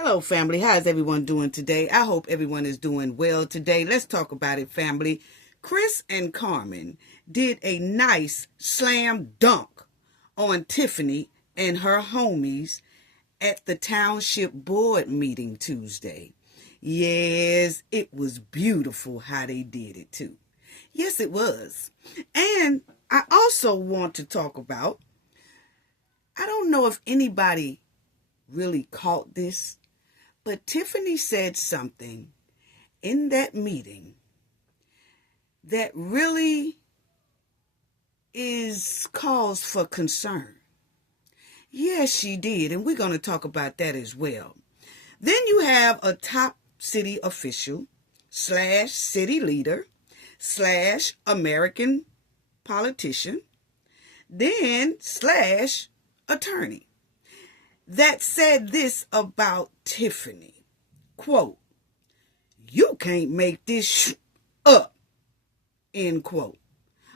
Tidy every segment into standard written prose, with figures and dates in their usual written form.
Hello, family. How's everyone doing today? I hope everyone is doing well today. Let's talk about it, family. Chris and Carmen did a nice slam dunk on Tiffany and her homies at the Township board meeting Tuesday. Yes, it was beautiful how they did it too. Yes, it was. And I also want to talk about, I don't know if anybody really caught this, but Tiffany said something in that meeting that really is cause for concern. Yes, she did, and we're going to talk about that as well. Then you have a top city official / city leader / American politician, then / attorney, that said this about Tiffany, quote, "You can't make this up," end quote.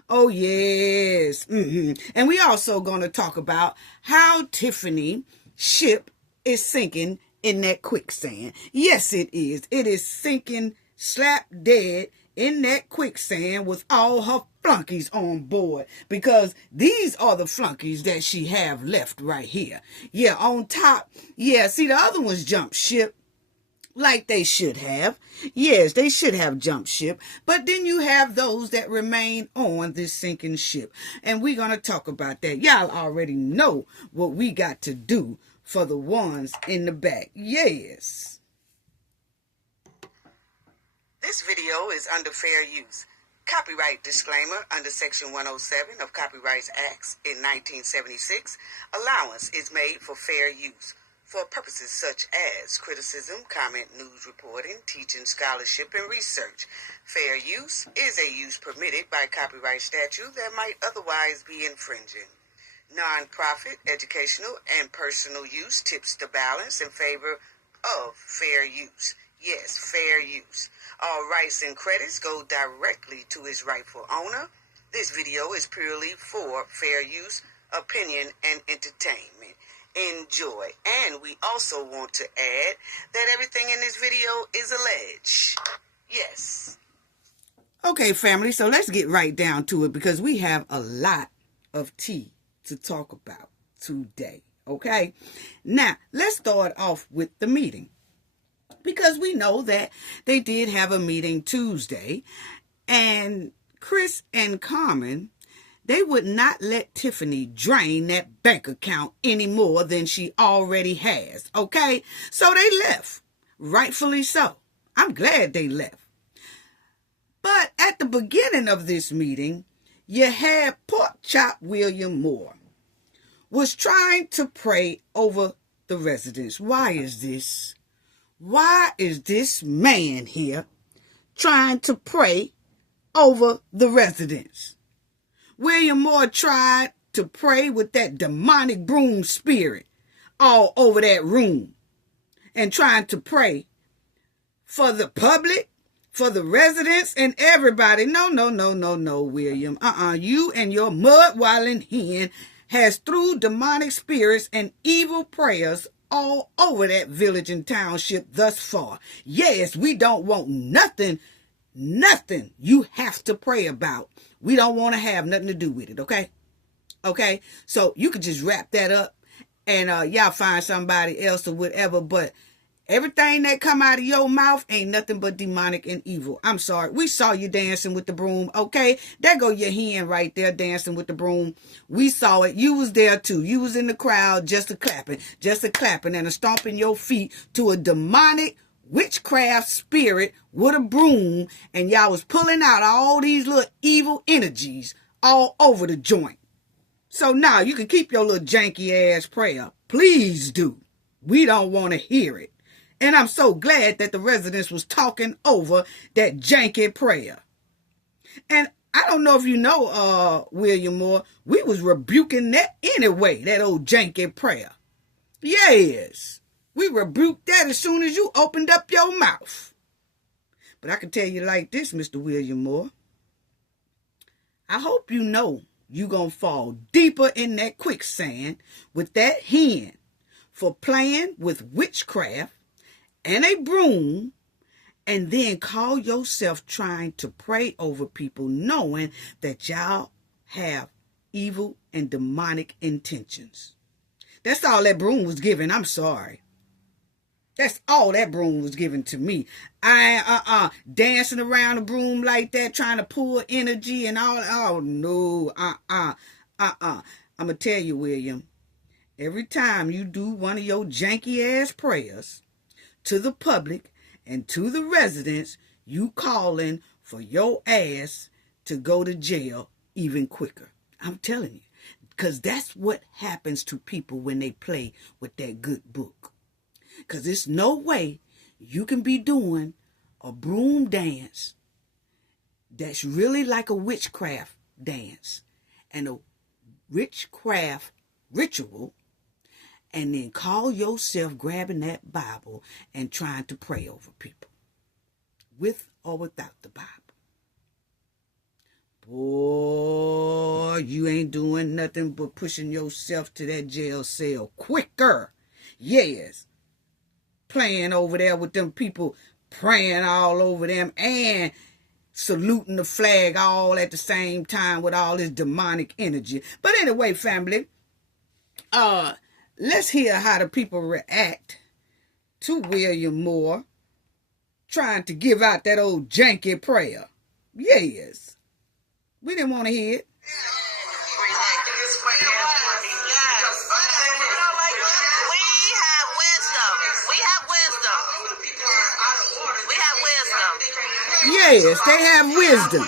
Oh, yes. And we also going to talk about how Tiffany ship is sinking in that quicksand. Yes, it is. It is sinking slap dead in that quicksand with all her flunkies on board, because these are the flunkies that she have left right here. Yeah, on top. Yeah, see, the other ones jumped ship like they should have. Yes, they should have jumped ship. But then you have those that remain on this sinking ship. And we're going to talk about that. Y'all already know what we got to do for the ones in the back. Yes. This video is under fair use. Copyright disclaimer under Section 107 of Copyrights Acts in 1976. Allowance is made for fair use for purposes such as criticism, comment, news reporting, teaching, scholarship, and research. Fair use is a use permitted by copyright statute that might otherwise be infringing. Non-profit, educational, and personal use tips the balance in favor of fair use. Yes, fair use. All rights and credits go directly to its rightful owner. This video is purely for fair use, opinion, and entertainment. Enjoy. And we also want to add that everything in this video is alleged. Yes. Okay, family, so let's get right down to it, because we have a lot of tea to talk about today. Okay? Now, let's start off with the meeting, because we know that they did have a meeting Tuesday, and Chris and Carmen, they would not let Tiffany drain that bank account any more than she already has, okay? So they left, rightfully so. I'm glad they left. But at the beginning of this meeting, you had Pork Chop William Moore was trying to pray over the residents. Why is this? Why is this man here trying to pray over the residents? William Moore tried to pray with that demonic broom spirit all over that room and trying to pray for the public, for the residents, and everybody. No, William. You and your mud-walling hen has threw demonic spirits and evil prayers all over that village and township thus far. Yes, we don't want nothing you have to pray about. We don't want to have nothing to do with it, okay? Okay? So you could just wrap that up and y'all find somebody else or whatever, but everything that come out of your mouth ain't nothing but demonic and evil. I'm sorry. We saw you dancing with the broom, okay? There go your hen right there dancing with the broom. We saw it. You was there too. You was in the crowd just a clapping and a stomping your feet to a demonic witchcraft spirit with a broom, and y'all was pulling out all these little evil energies all over the joint. So now you can keep your little janky ass prayer. Please do. We don't want to hear it. And I'm so glad that the residents was talking over that janky prayer. And I don't know if you know, William Moore, we was rebuking that anyway, that old janky prayer. Yes. We rebuked that as soon as you opened up your mouth. But I can tell you like this, Mr. William Moore. I hope you know you're going to fall deeper in that quicksand with that hen for playing with witchcraft and a broom and then call yourself trying to pray over people knowing that y'all have evil and demonic intentions. That's all that broom was given. I'm sorry. That's all that broom was given to me. I dancing around the broom like that, trying to pull energy and all. Oh no, I'm gonna tell you, William. Every time you do one of your janky ass prayers to the public and to the residents, you calling for your ass to go to jail even quicker. I'm telling you, because that's what happens to people when they play with that good book. Because there's no way you can be doing a broom dance that's really like a witchcraft dance and a witchcraft ritual and then call yourself grabbing that Bible and trying to pray over people, with or without the Bible. Boy, you ain't doing nothing but pushing yourself to that jail cell quicker. Yes. Playing over there with them people, praying all over them and saluting the flag all at the same time with all this demonic energy. But anyway, family, let's hear how the people react to William Moore trying to give out that old janky prayer. Yes. We didn't want to hear it. Yes, they have wisdom.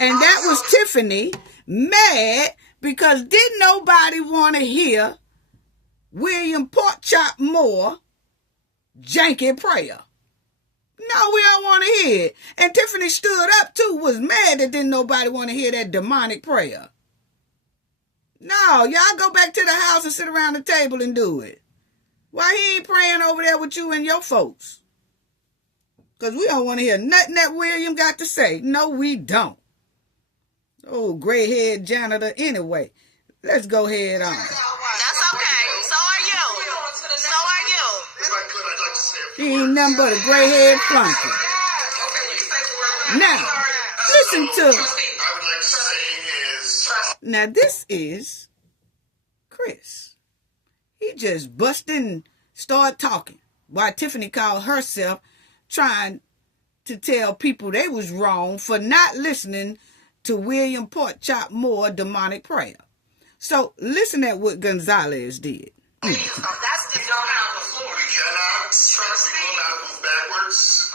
And that was Tiffany mad because didn't nobody want to hear William Porkchop Moore janky prayer. No, we don't want to hear it. And Tiffany stood up too, was mad that didn't nobody want to hear that demonic prayer. No, y'all go back to the house and sit around the table and do it. Why he ain't praying over there with you and your folks? Because we don't want to hear nothing that William got to say. No, we don't. Oh, gray-haired janitor. Anyway, let's go ahead on. That's okay. So are you. So are you. He ain't nothing but a gray-haired flunky. Now, listen to... Now, this is Chris. He just busted and started talking while Tiffany called herself trying to tell people they was wrong for not listening to William Porkchop Moore demonic prayer. So listen at what Gonzalez did. That's the don't have the floor. We cannot trust me. We will not move backwards.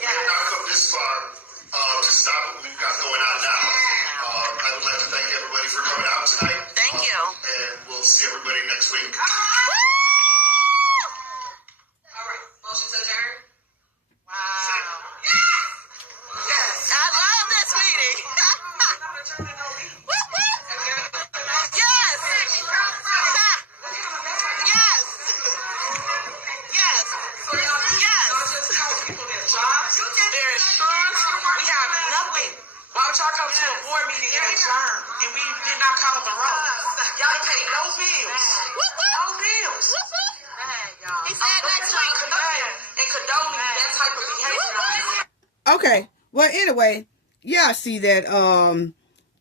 We have not come this far to stop what we've got going on now. I would like to thank everybody for coming out tonight. Thank you. And we'll see everybody next week. All right. Motion to adjourn. Wow. Yes. I love this meeting. Yes. Yes. Yes. Yes. Their insurance, we have nothing. Why would y'all come to a board meeting and adjourn and we did not call the roll? Y'all pay no bills. No bills. He said next week. And condoning that type of behavior. Okay. Well, anyway, y'all see that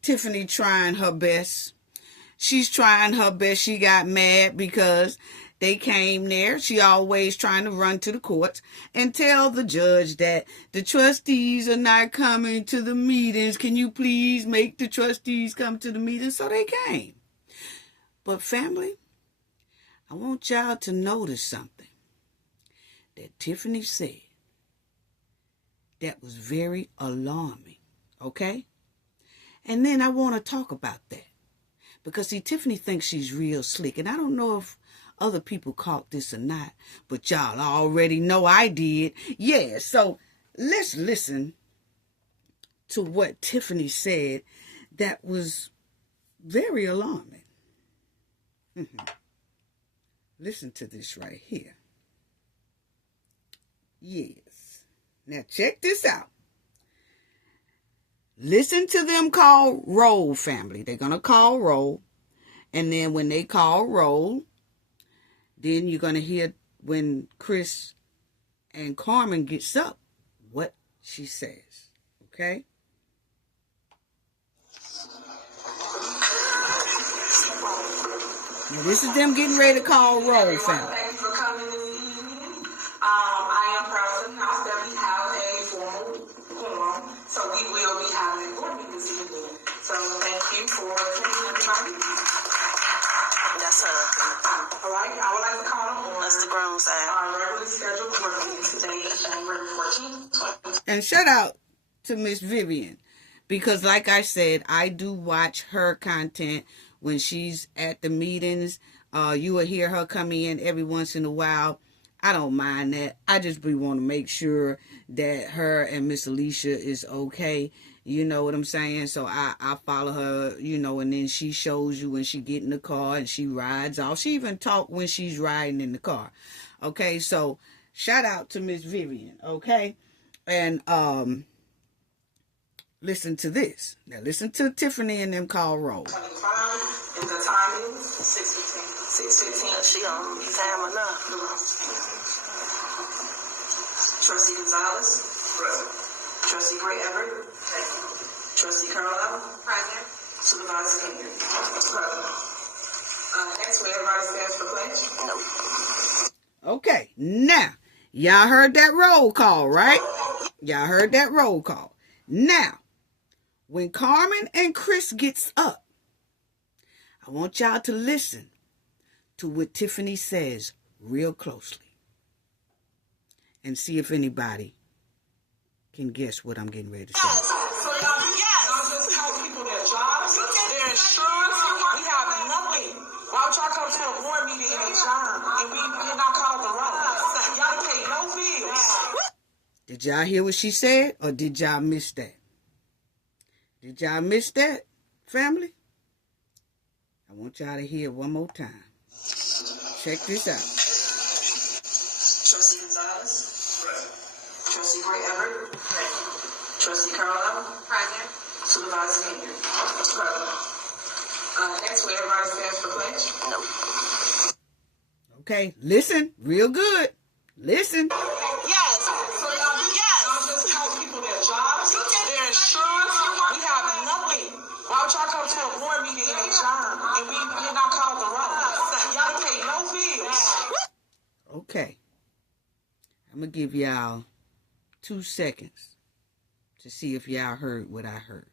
Tiffany trying her best. She's trying her best. She got mad because they came there. She always trying to run to the courts and tell the judge that the trustees are not coming to the meetings. Can you please make the trustees come to the meetings? So they came. But family, I want y'all to notice something that Tiffany said that was very alarming, okay? And then I want to talk about that. Because, see, Tiffany thinks she's real slick. And I don't know if other people caught this or not. But y'all already know I did. Yeah, so let's listen to what Tiffany said that was very alarming. Listen to this right here. Yes. Now check this out. Listen to them call roll, family. They're going to call roll. And then when they call roll, then you're going to hear when Chris And Carmen gets up. What she says. Okay? Now, this is them getting ready to call roll, family. Thank you for coming this evening. I am proud to announce that we have a formal quorum, so we will be having a board meeting this evening. So thank you for attending, everybody. Yes, sir. All right, I would like to call on That's the grown side. our regularly scheduled board meeting today, January 14th, 2020. And shout out to Miss Vivian, because like I said, I do watch her content when she's at the meetings. You will hear her come in every once in a while. I don't mind that. I just want to make sure that her and Miss Alicia is okay. You know what I'm saying? So I follow her, you know, and then she shows you when she get in the car and she rides off. She even talk when she's riding in the car. Okay, so shout out to Miss Vivian, okay? And listen to this. Now listen to Tiffany and them call roll. 25, and the time is 6:15. She on time enough. Trustee Gonzalez. Present. Trustee Gray Everett. Trustee Carlisle. Present. Supervisor Henyard. Present. Next, will everybody stand for pledge? No. Okay, now, y'all heard that roll call, right? Y'all heard that roll call. Now, when Carmen and Chris gets up, I want y'all to listen to what Tiffany says real closely and see if anybody can guess what I'm getting ready to say. So y'all just tell people their jobs, their insurance. We have nothing. Why would y'all come to a board meeting and adjourn and we did not call the roll? Y'all pay no bills. Did y'all hear what she said, or did y'all miss that? Did y'all miss that, family? I want y'all to hear it one more time. Check this out. Trustee Gonzalez. Present. Trustee Gray Everett. Trustee Carlisle. Present. Supervisor Henyard. Present. Next, will everybody stand for pledge? No. Okay, listen real good. Listen. Yes. So y'all just tell people their jobs, their insurance. We have nothing. Why would y'all come to a board meeting and adjourn and we did not call the roll? Y'all pay no bills. Okay. I'm going to give y'all 2 seconds to see if y'all heard what I heard.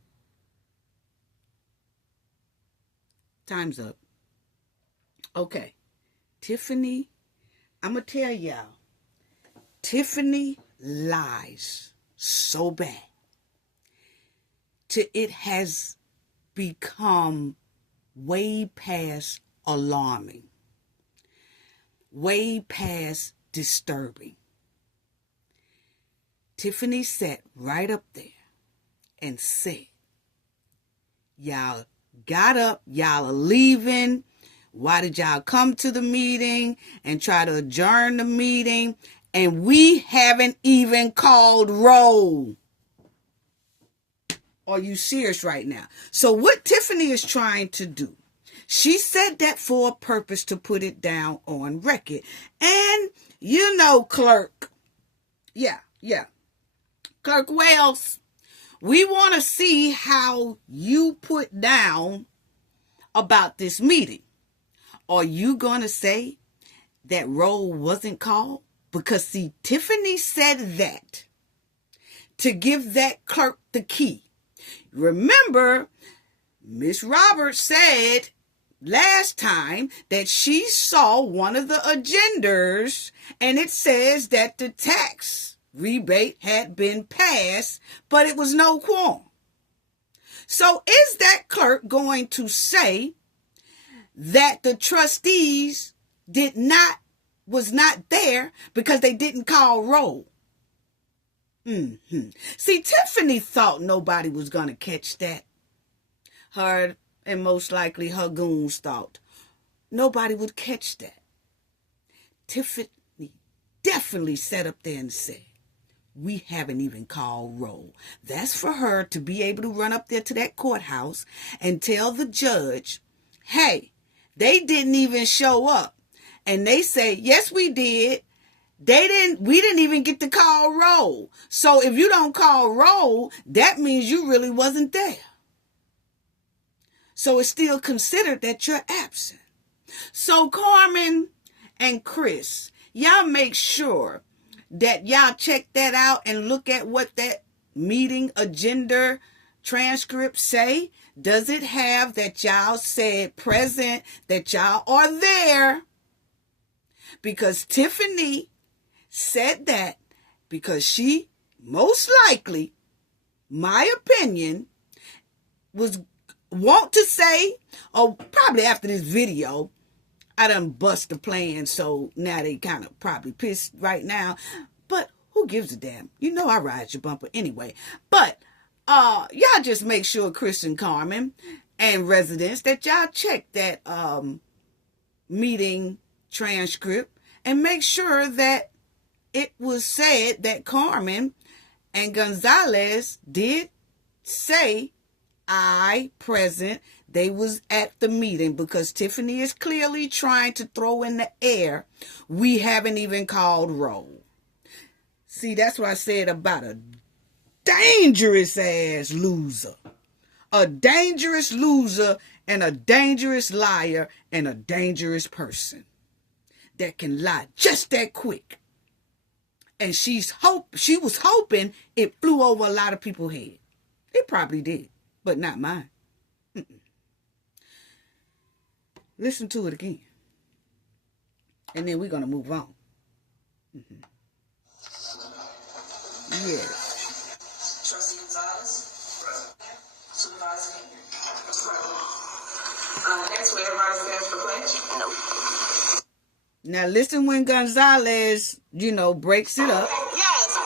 Time's up. Okay. Tiffany, I'm going to tell y'all. Tiffany lies so bad it has become way past alarming, way past disturbing. Tiffany sat right up there and said, y'all got up, y'all are leaving. Why did y'all come to the meeting and try to adjourn the meeting? And we haven't even called roll. Are you serious right now? So what Tiffany is trying to do, she said that for a purpose to put it down on record. And you know, clerk, yeah, Clerk Wells, we want to see how you put down about this meeting. Are you going to say that roll wasn't called? Because see, Tiffany said that to give that clerk the key. Remember, Miss Roberts said last time that she saw one of the agendas and it says that the tax rebate had been passed, but it was no quorum. So is that clerk going to say that the trustees was not there because they didn't call roll? See, Tiffany thought nobody was going to catch that. Her, and most likely her goons, thought nobody would catch that. Tiffany definitely sat up there and said, we haven't even called roll. That's for her to be able to run up there to that courthouse and tell the judge, hey, they didn't even show up. And they say, yes, we did. we didn't even get to call roll. So if you don't call roll, that means you really wasn't there. So it's still considered that you're absent. So Carmen and Chris, y'all make sure that y'all check that out and look at what that meeting agenda transcript say. Does it have that y'all said present, that y'all are there? Because Tiffany said that because she most likely, my opinion, was want to say, or probably after this video, I done bust the plan, so now they kind of probably pissed right now. But who gives a damn? You know I ride your bumper anyway. But y'all just make sure, Chris and Carmen and residents, that y'all check that meeting transcript and make sure that it was said that Carmen and Gonzalez did say, I present, they was at the meeting, because Tiffany is clearly trying to throw in the air, we haven't even called roll. See, that's what I said about a dangerous ass loser. A dangerous loser and a dangerous liar and a dangerous person that can lie just that quick. And she was hoping it flew over a lot of people's head. It probably did, but not mine. Listen to it again. And then we're going to move on. Yes. Trustee Gonzalez. Present. Supervisor Henyard. Next, we everybody stands for pledge. Nope. Now listen when Gonzalez, breaks it up. Yes.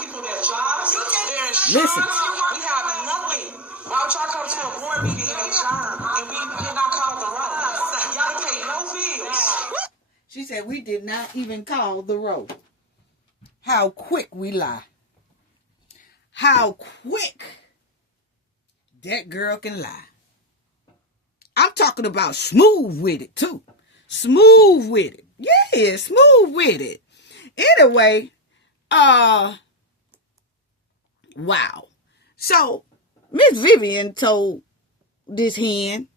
People their jobs, their insurance. Listen. We have nothing. Why would y'all come to a board meeting and adjourn and we did not call the roll? Y'all pay no bills. She said we did not even call the roll. How quick we lie. How quick that girl can lie. I'm talking about smooth with it too. Smooth with it. Yeah, smooth with it. Anyway, wow. So, Miss Vivian told this hen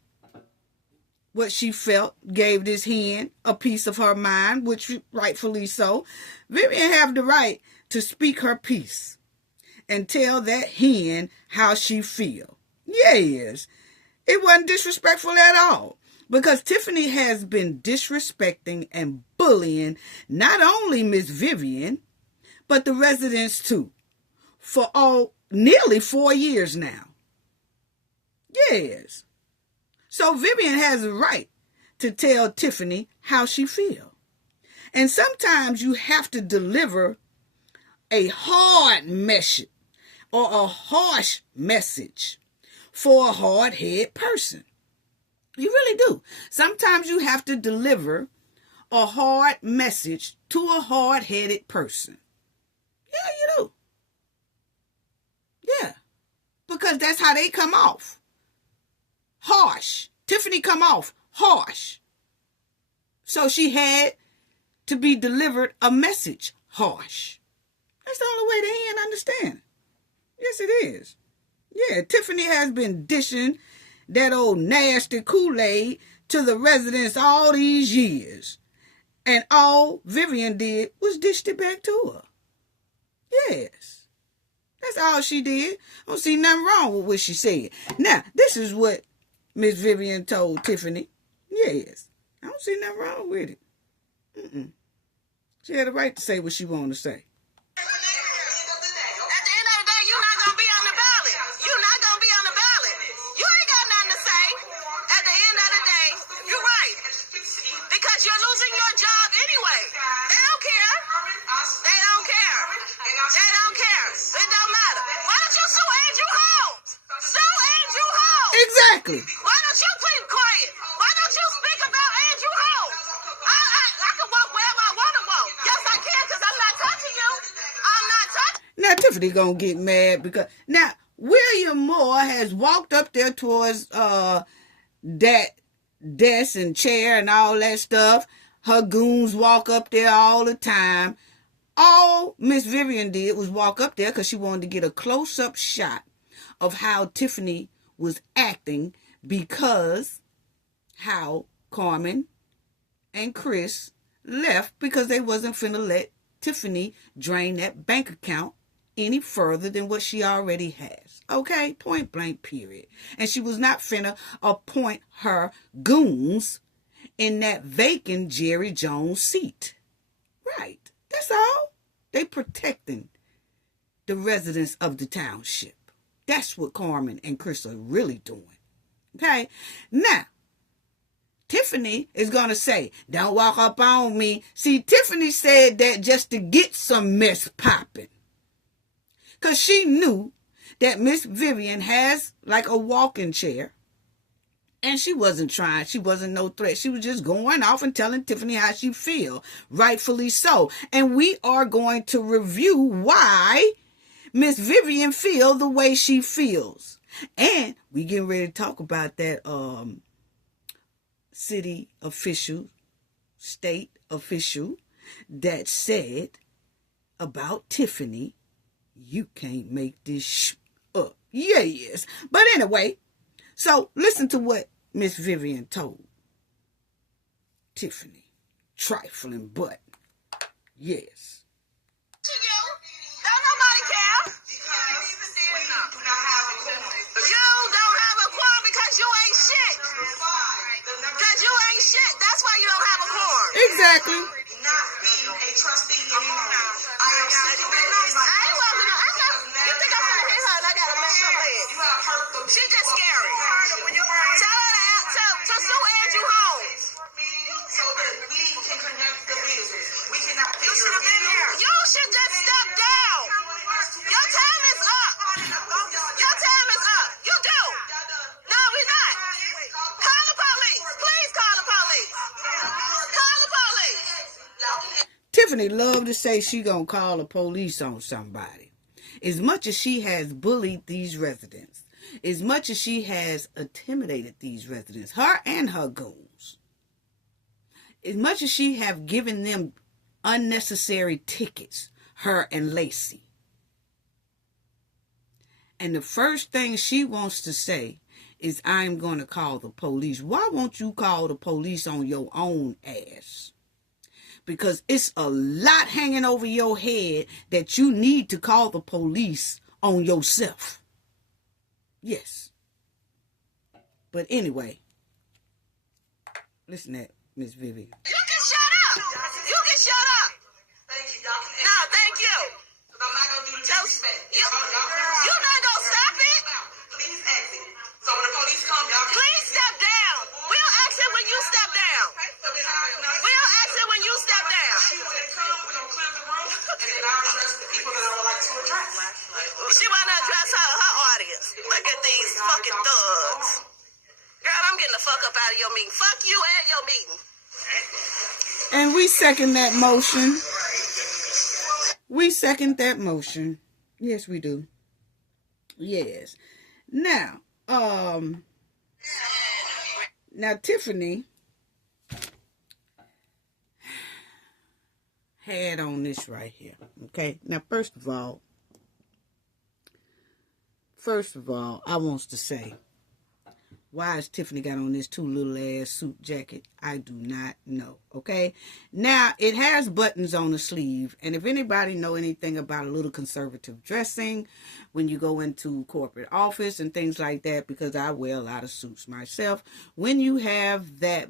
what she felt, gave this hen a piece of her mind, which rightfully so. Vivian have the right to speak her piece and tell that hen how she feel. Yes, it wasn't disrespectful at all, because Tiffany has been disrespecting and bullying not only Miss Vivian, but the residents too, for nearly 4 years now. Yes. So Vivian has a right to tell Tiffany how she feels. And sometimes you have to deliver a hard message or a harsh message for a hard-headed person. You really do. Sometimes you have to deliver a hard message to a hard-headed person. Yeah, you do. Yeah. Because that's how they come off. Harsh. Tiffany come off harsh. So she had to be delivered a message harsh. That's the only way the hen understand. Yes, it is. Yeah, Tiffany has been dishing that old nasty Kool-Aid to the residents all these years. And all Vivian did was dish it back to her. Yes. That's all she did. I don't see nothing wrong with what she said. Now, this is what Miss Vivian told Tiffany. Yes. I don't see nothing wrong with it. She had a right to say what she wanted to say. Exactly. Why don't you keep quiet? Why don't you speak about Andrew Holmes? I can walk wherever I want to walk. Yes, I can, because I'm not touching you. I'm not touching. Now, Tiffany gonna get mad because now William Moore has walked up there towards that desk and chair and all that stuff. Her goons walk up there all the time. All Miss Vivian did was walk up there because she wanted to get a close-up shot of how Tiffany was acting, because how Carmen and Chris left because they wasn't finna let Tiffany drain that bank account any further than what she already has. Okay? Point blank, period. And she was not finna appoint her goons in that vacant Jerry Jones seat. Right. That's all. They protecting the residents of the township. That's what Carmen and Chris are really doing. Okay? Now, Tiffany is going to say, don't walk up on me. See, Tiffany said that just to get some mess popping. Because she knew that Miss Vivian has like a walking chair. And she wasn't trying. She wasn't no threat. She was just going off and telling Tiffany how she feel. Rightfully so. And we are going to review why Miss Vivian feel the way she feels. And we getting ready to talk about that city official, state official that said about Tiffany, you can't make this up. Yes. But anyway, so listen to what Miss Vivian told Tiffany. Trifling, but yes. To you, don't nobody care. You don't have a quorum because you ain't shit. Because you ain't shit. That's why you don't have a quorum. Exactly. Not being a trustee anymore. I am sick of it. You think I'm gonna hit her and I got a messed up leg? You have hurt the. She just scary. Tell her to sue Andrew Holmes. So that we can connect the business. We cannot pay your bill. You should just step down. Your time is up. Your time is up. You do. No, we're not. Call the police. Please call the police. Call the police. Tiffany loved to say she gonna call the police on somebody. As much as she has bullied these residents, as much as she has intimidated these residents, her and her goons, as much as she have given them unnecessary tickets, her and Lacey. And the first thing she wants to say is, I'm going to call the police. Why won't you call the police on your own ass? Because it's a lot hanging over your head that you need to call the police on yourself. Yes. But anyway, listen to Miss Vivian. You can shut up. You can shut up. Thank you. No, thank you. I'm not going to do the disrespect. You're not going to stop it. Please exit. So when the police come, y'all please step down. We'll exit when you step down. We'll exit when you step down. We're going to clear the room, and then I'll address the people that I would like to address. She want to address her audience. Look at these fucking thugs. Girl, I'm getting the fuck up out of your meeting. Fuck you and your meeting. And we second that motion. We second that motion. Yes, we do. Yes. Now, Tiffany had on this right here. Okay. Now, first of all, I wants to say, why has Tiffany got on this too little ass suit jacket? I do not know. Okay. Now, it has buttons on the sleeve. And if anybody know anything about a little conservative dressing, when you go into corporate office and things like that, because I wear a lot of suits myself, when you have that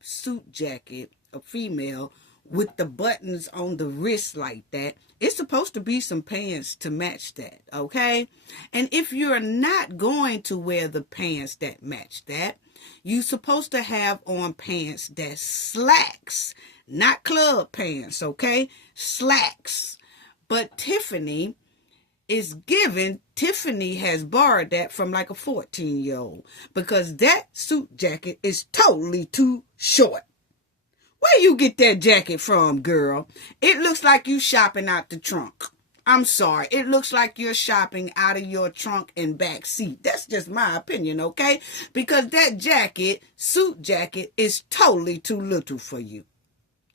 suit jacket, a female, with the buttons on the wrist like that, it's supposed to be some pants to match that, okay? And if you're not going to wear the pants that match that, you're supposed to have on pants that slacks, not club pants, okay? Slacks. But Tiffany has borrowed that from like a 14-year-old, because that suit jacket is totally too short. Where you get that jacket from, girl? It looks like you shopping out the trunk. I'm sorry. It looks like you're shopping out of your trunk and back seat. That's just my opinion, okay? Because that jacket, suit jacket, is totally too little for you.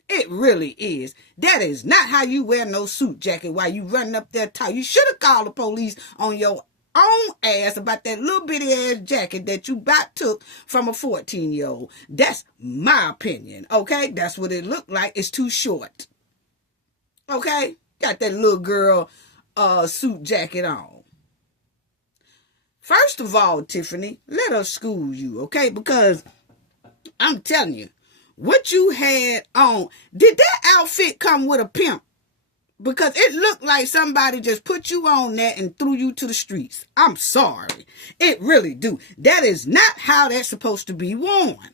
It really is. That is not how you wear no suit jacket while you running up there tight. You should have called the police on your own ass about that little bitty ass jacket that you about took from a 14-year-old. That's my opinion, okay? That's what it looked like. It's too short. Okay? Got that little girl suit jacket on. First of all, Tiffany, let us school you, okay? Because I'm telling you, what you had on, did that outfit come with a pimp? Because it looked like somebody just put you on that and threw you to the streets. I'm sorry. It really do. That is not how that's supposed to be worn.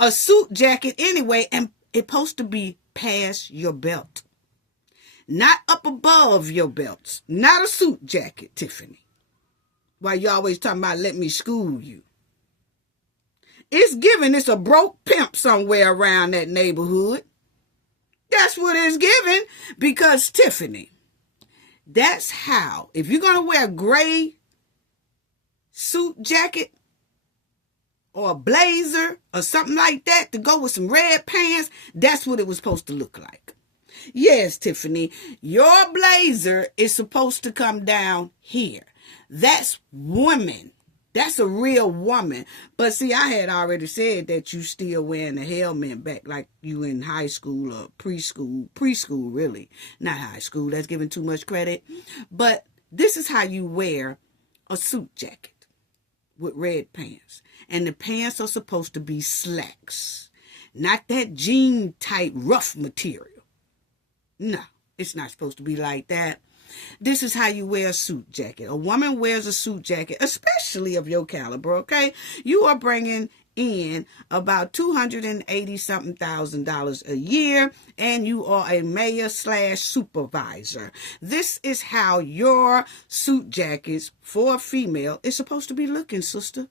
A suit jacket anyway, and it's supposed to be past your belt. Not up above your belts. Not a suit jacket, Tiffany. Why you always talking about let me school you? It's giving it's a broke pimp somewhere around that neighborhood. That's what it's giving. Because, Tiffany, that's how, if you're going to wear a gray suit jacket or a blazer or something like that to go with some red pants, that's what it was supposed to look like. Yes, Tiffany, your blazer is supposed to come down here. That's women. That's a real woman. But see, I had already said that you still wearing the helmet back like you in high school or preschool. Preschool, really. Not high school. That's giving too much credit. But this is how you wear a suit jacket with red pants. And the pants are supposed to be slacks. Not that jean type rough material. No, it's not supposed to be like that. This is how you wear a suit jacket. A woman wears a suit jacket, especially of your caliber, okay? You are bringing in about $280-something thousand a year, and you are a mayor/supervisor. This is how your suit jackets for a female is supposed to be looking, sister.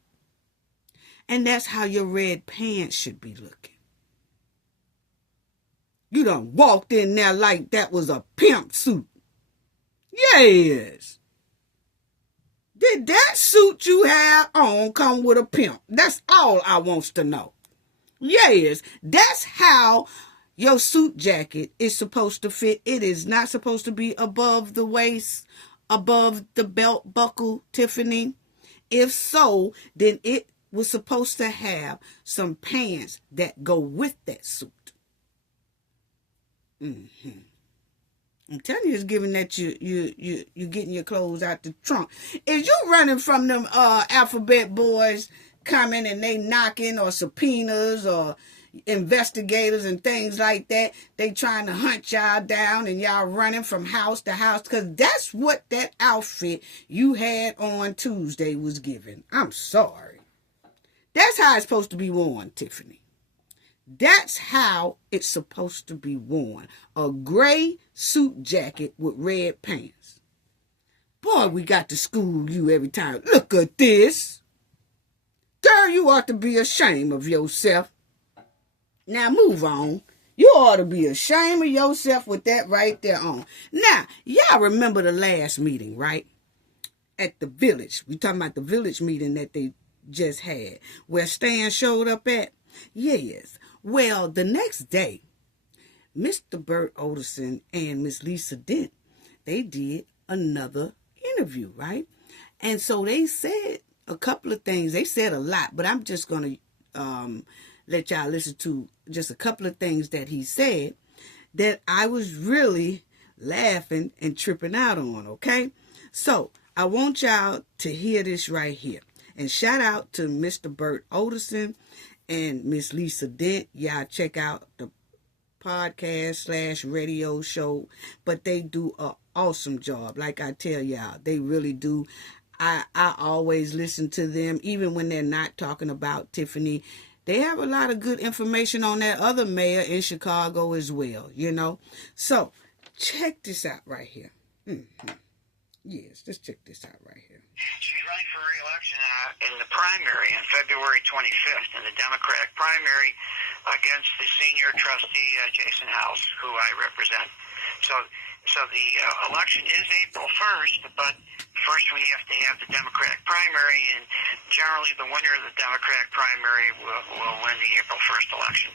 And that's how your red pants should be looking. You done walked in there like that was a pimp suit. Yes. Did that suit you have on come with a pimp? That's all I wants to know. Yes. That's how your suit jacket is supposed to fit. It is not supposed to be above the waist, above the belt buckle, Tiffany. If so, then it was supposed to have some pants that go with that suit. I'm telling you, it's giving that you getting your clothes out the trunk. Is you running from them alphabet boys coming and they knocking or subpoenas or investigators and things like that? They trying to hunt y'all down and y'all running from house to house, because that's what that outfit you had on Tuesday was giving. I'm sorry. That's how it's supposed to be worn, Tiffany. That's how it's supposed to be worn. A gray suit jacket with red pants. Boy, we got to school you every time. Look at this. Girl, you ought to be ashamed of yourself. Now move on. You ought to be ashamed of yourself with that right there on. Now, y'all remember the last meeting, right? At the village. We talking about the village meeting that they just had, where Stan showed up at? Yes. Well, the next day, Mr. Bert Oderson and Miss Lisa Dent, they did another interview, right? And so they said a couple of things. They said a lot, but I'm just going to let y'all listen to just a couple of things that he said that I was really laughing and tripping out on, okay? So I want y'all to hear this right here. And shout out to Mr. Bert Oderson and Miss Lisa Dent. Y'all check out the podcast/radio show. But they do an awesome job. Like I tell y'all, they really do. I always listen to them, even when they're not talking about Tiffany. They have a lot of good information on that other mayor in Chicago as well, you know. So, check this out right here. Yes, let's check this out right here. She's running for re-election in the primary on February 25th, in the Democratic primary against the senior trustee, Jason House, who I represent. So the election is April 1st, but first we have to have the Democratic primary, and generally the winner of the Democratic primary will win the April 1st election.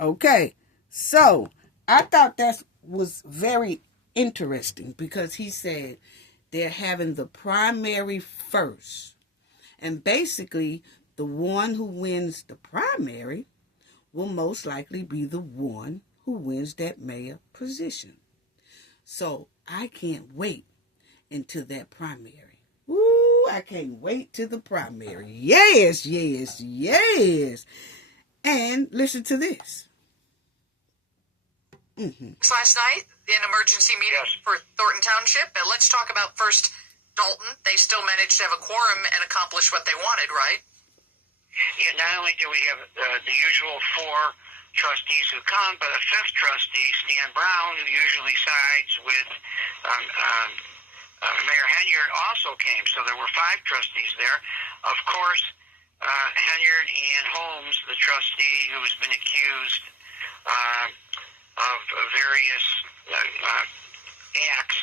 Okay, So I thought that was very interesting because he said they're having the primary first. And basically, the one who wins the primary will most likely be the one who wins that mayor position. So I can't wait until that primary. Ooh, I can't wait to the primary. Yes, yes, yes. And listen to this. Last night, in emergency meeting for Thornton Township. Let's talk about first Dolton. They still managed to have a quorum and accomplish what they wanted, right? Yeah, not only do we have the usual 4 trustees who come, but a 5th trustee, Stan Brown, who usually sides with Mayor Henyard, also came. So there were 5 trustees there. Of course, Henyard and Holmes, the trustee who has been accused of various acts,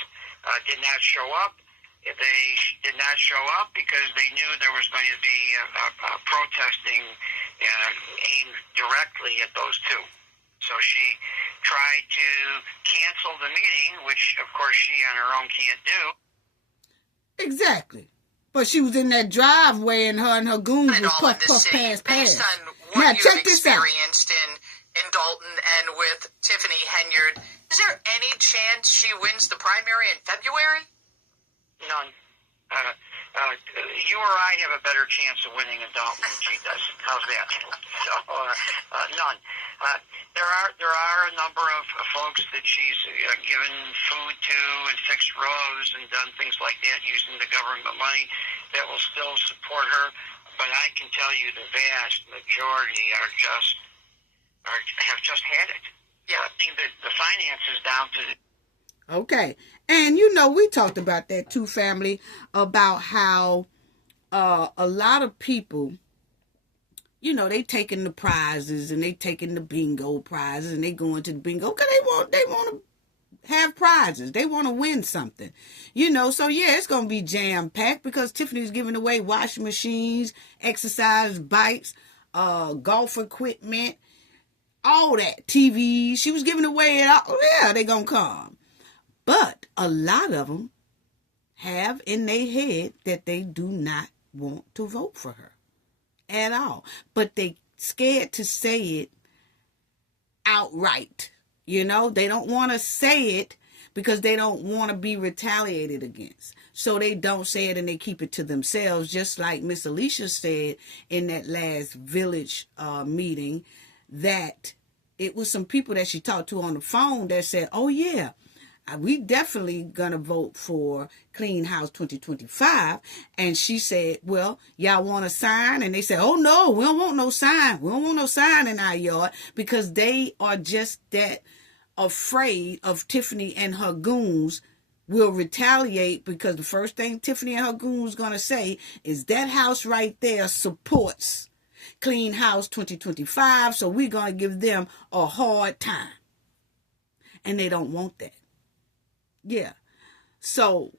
did not show up. They did not show up because they knew there was going to be protesting aimed directly at those 2. So she tried to cancel the meeting, which, of course, she on her own can't do. Exactly. But she was in that driveway and her goons was puff, pass. Based on what Now, you've check this out. experienced in Dolton and with Tiffany Henyard, is there any chance she wins the primary in February? None. You or I have a better chance of winning in Dolton than she does. How's that? So, none. There are a number of folks that she's given food to and fixed roads and done things like that using the government money that will still support her. But I can tell you the vast majority have just had it. Yeah, I think that the finances down to. Okay. And, you know, we talked about that too, family, about how a lot of people, you know, they taking the prizes and they taking the bingo prizes and they going to the bingo because they want to have prizes. They want to win something, you know. So, yeah, it's going to be jam-packed because Tiffany's giving away washing machines, exercise bikes, golf equipment, all that, TVs. She was giving away it all. Yeah, they going to come. But a lot of them have in their head that they do not want to vote for her at all. But they scared to say it outright. You know, they don't want to say it because they don't want to be retaliated against. So they don't say it and they keep it to themselves, just like Miss Alicia said in that last village meeting, that it was some people that she talked to on the phone that said, oh, yeah, we definitely going to vote for Clean House 2025. And she said, well, y'all want a sign? And they said, oh, no, we don't want no sign. We don't want no sign in our yard because they are just that afraid of Tiffany and her goons will retaliate because the first thing Tiffany and her goons going to say is that house right there supports Clean House 2025. So we're going to give them a hard time. And they don't want that. Yeah. So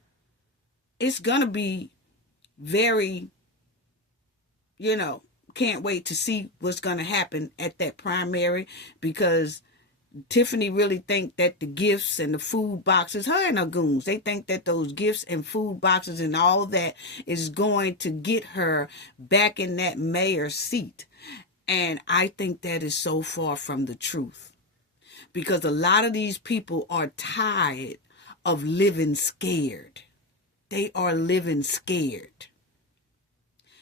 it's going to be very, you know, can't wait to see what's going to happen at that primary because Tiffany really think that the gifts and the food boxes, her and her goons, they think that those gifts and food boxes and all that is going to get her back in that mayor's seat. And I think that is so far from the truth because a lot of these people are tired of living scared. They are living scared.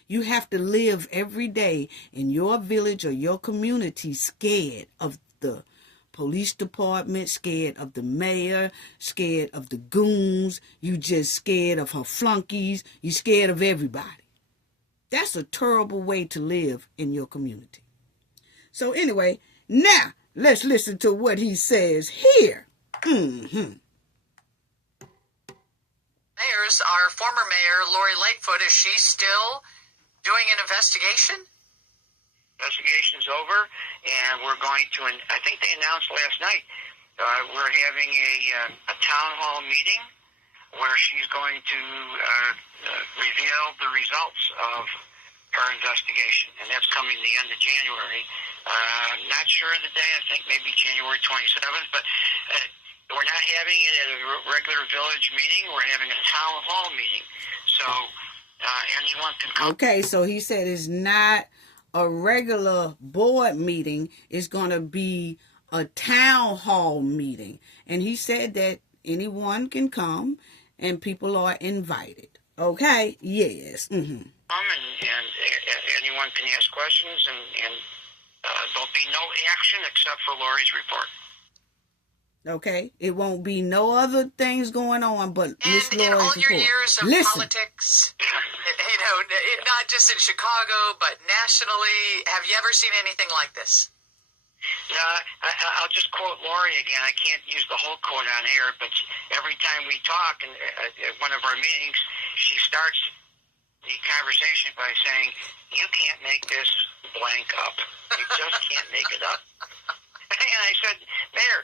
You have to live every day in your village or your community scared of the police department, scared of the mayor, scared of the goons. You just scared of her flunkies. You scared of everybody. That's a terrible way to live in your community. So anyway, now let's listen to what he says here. Mayors, our former mayor, Lori Lightfoot, is she still doing an investigation? Investigation's over, and we're going to, I think they announced last night, we're having a town hall meeting where she's going to reveal the results of for investigation, and that's coming the end of January. Not sure of the day. I think maybe January 27th, but we're not having it at a regular village meeting. We're having a town hall meeting, so anyone can come. Okay, so he said it's not a regular board meeting. It's going to be a town hall meeting, and he said that anyone can come and people are invited. Okay, yes. Mm-hmm. And anyone can ask questions, and there'll be no action except for Lori's report. Okay, it won't be no other things going on but Miss Lori's in all your report. years of politics, not just in Chicago but nationally, have you ever seen anything like this? I'll just quote Lori again. I can't use the whole quote on air, but every time we talk at one of our meetings, she starts the conversation by saying, "You can't make this blank up. You just can't make it up." And I said, "Mayor,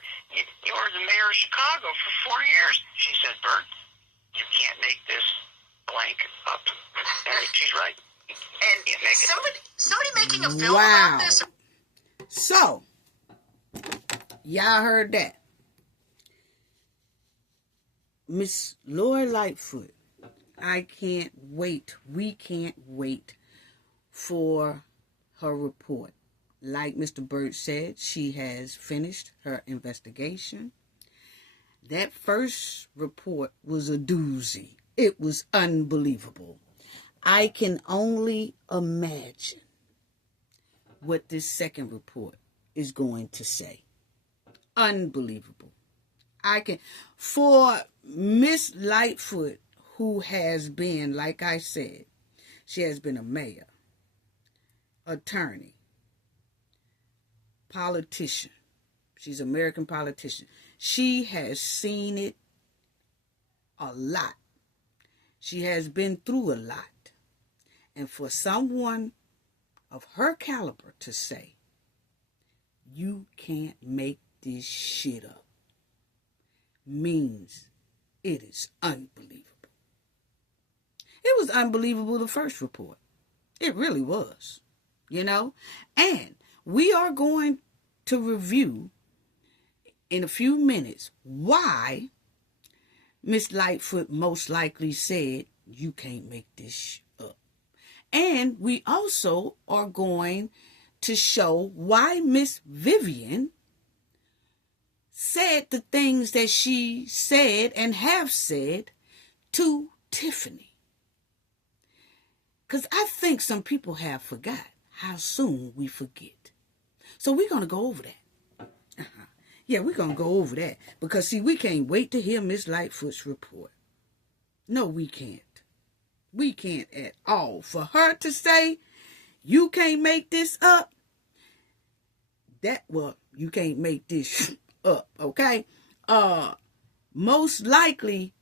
you were the mayor of Chicago for 4 years." She said, "Bert, you can't make this blank up." And she's right. And somebody making a film about this. So, y'all heard that. Miss Lori Lightfoot, I can't wait. We can't wait for her report. Like Mr. Burt said, she has finished her investigation. That first report was a doozy. It was unbelievable. I can only imagine what this second report is going to say. Unbelievable. For Miss Lightfoot, who has been, like I said, she has been a mayor, attorney, politician. She's an American politician. She has seen it a lot. She has been through a lot. And for someone of her caliber to say, "You can't make this shit up," means it is unbelievable. It was unbelievable, the first report. It really was, And we are going to review in a few minutes why Miss Lightfoot most likely said, "You can't make this up." And we also are going to show why Miss Vivian said the things that she said and have said to Tiffany. Because I think some people have forgot how soon we forget. So we're going to go over that. Yeah, we're going to go over that. Because, see, we can't wait to hear Miss Lightfoot's report. No, we can't. We can't at all. For her to say, "You can't make this up," you can't make this up, okay? Most likely,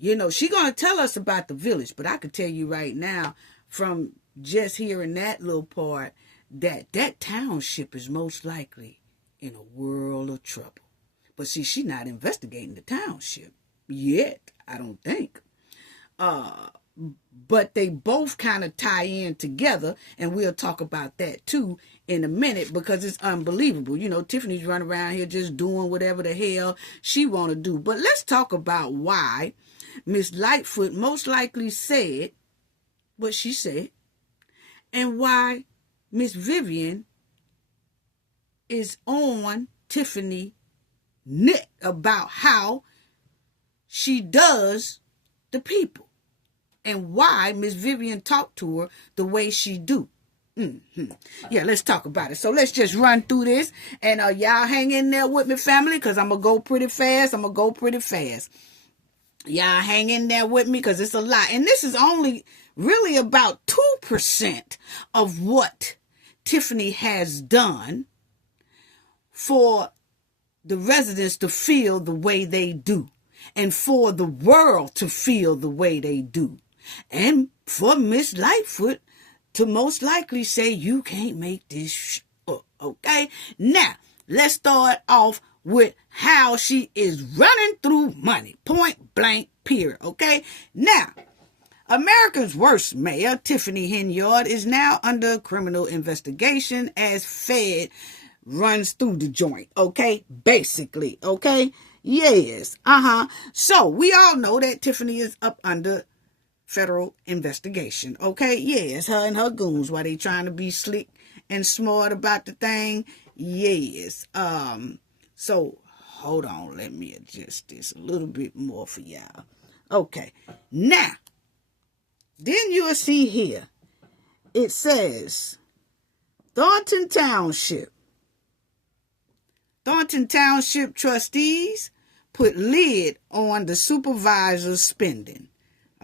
she's going to tell us about the village, but I can tell you right now, from just hearing that little part, that township is most likely in a world of trouble. But see, she's not investigating the township yet, I don't think. But they both kind of tie in together, and we'll talk about that too in a minute, because it's unbelievable. Tiffany's running around here just doing whatever the hell she want to do. But let's talk about why Miss Lightfoot most likely said what she said, and why Miss Vivian is on Tiffany neck about how she does the people, and why Miss Vivian talked to her the way she do. Yeah, let's talk about it. So let's just run through this, and y'all hang in there with me, family, because I'm going to go pretty fast. Y'all hang in there with me, because it's a lot. And this is only really about 2% of what Tiffany has done for the residents to feel the way they do, and for the world to feel the way they do, and for Miss Lightfoot to most likely say, "You can't make this up," okay? Now, let's start off with how she is running through money, point blank, period, okay? Now, America's worst mayor, Tiffany Henyard, is now under criminal investigation as Fed runs through the joint, okay? Basically, okay? Yes, So, we all know that Tiffany is up under federal investigation, okay? Yes, her and her goons, while they trying to be slick and smart about the thing. Yes. So, hold on. Let me adjust this a little bit more for y'all. Okay. Now, then you'll see here, it says, Dolton Township trustees put lid on the supervisor's spending,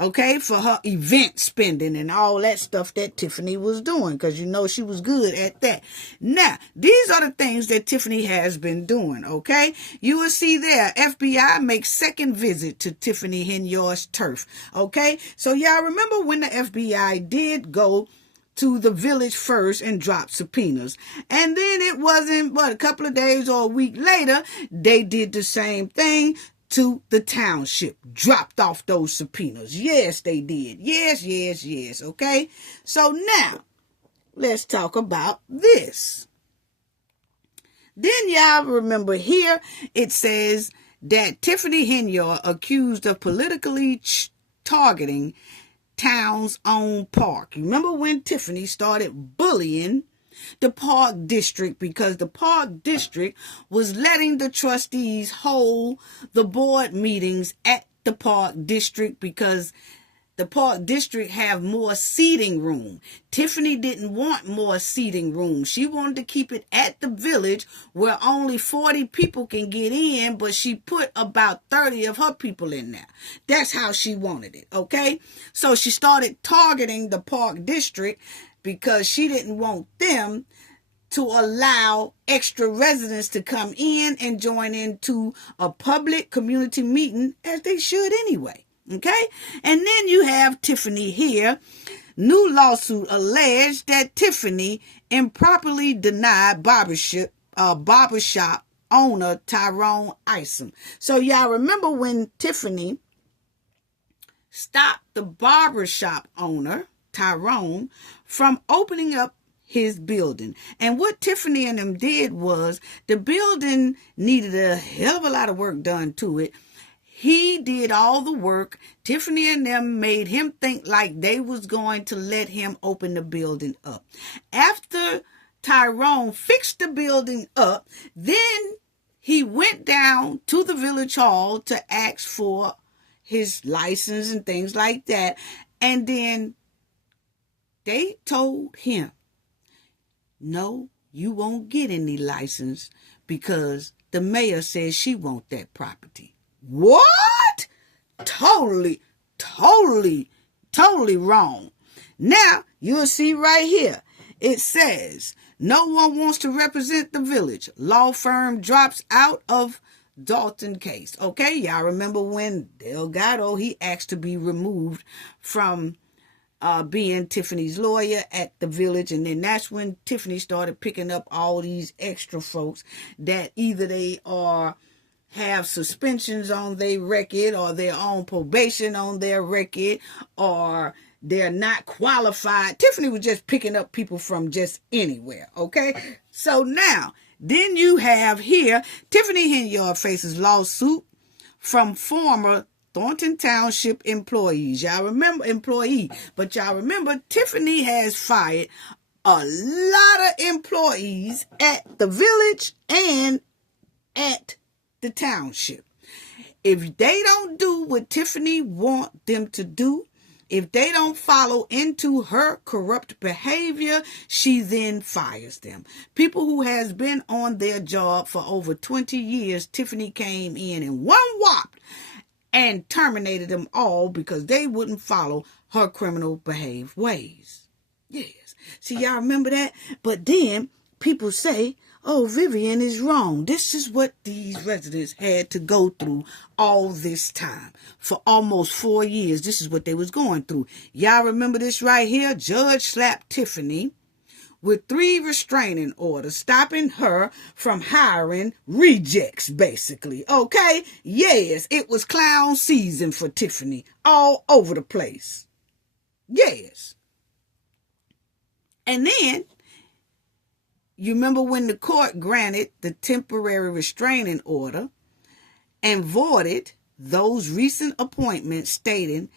okay, for her event spending and all that stuff that Tiffany was doing, because you know she was good at that. Now, these are the things that Tiffany has been doing, okay? You will see there, FBI makes second visit to Tiffany Henyard's turf, okay? So y'all remember when the FBI did go to the village first and dropped subpoenas. And then it wasn't but a couple of days or a week later, they did the same thing to the township. Dropped off those subpoenas. Yes, they did. Yes. Okay? So now, let's talk about this. Then y'all remember here, it says that Tiffany Henyard accused of politically targeting town's own park. You remember when Tiffany started bullying the park district because the park district was letting the trustees hold the board meetings at the park district because the park district have more seating room. Tiffany didn't want more seating room. She wanted to keep it at the village where only 40 people can get in, but she put about 30 of her people in there. That's how she wanted it, okay? So she started targeting the park district because she didn't want them to allow extra residents to come in and join into a public community meeting as they should anyway. Okay? And then you have Tiffany here. New lawsuit alleged that Tiffany improperly denied barbershop owner Tyrone Isom. So y'all remember when Tiffany stopped the barbershop owner, Tyrone, from opening up his building. And what Tiffany and them did was the building needed a hell of a lot of work done to it. He did all the work. Tiffany and them made him think like they was going to let him open the building up. After Tyrone fixed the building up, then he went down to the village hall to ask for his license and things like that. And then they told him, no, you won't get any license because the mayor says she wants that property. What? Totally wrong. Now, you'll see right here. It says, no one wants to represent the village. Law firm drops out of Dolton case. Okay, y'all remember when Delgado, he asked to be removed from being Tiffany's lawyer at the village. And then that's when Tiffany started picking up all these extra folks that either they have suspensions on their record or they're on probation on their record or they're not qualified. Tiffany was just picking up people from just anywhere, okay? So now, then you have here, Tiffany Henyard faces lawsuit from former Thornton Township employees. Y'all remember, but y'all remember Tiffany has fired a lot of employees at the village and at the township. If they don't do what Tiffany want them to do, if they don't follow into her corrupt behavior, she then fires them. People who has been on their job for over 20 years, Tiffany came in one whop and terminated them all because they wouldn't follow her criminal behaved ways. Yes. See, y'all remember that? But then people say, oh, Vivian is wrong. This is what these residents had to go through all this time. For almost 4 years, this is what they was going through. Y'all remember this right here? Judge slapped Tiffany with 3 restraining orders, stopping her from hiring rejects, basically. Okay? Yes, it was clown season for Tiffany all over the place. Yes. And then, you remember when the court granted the temporary restraining order and voided those recent appointments, stating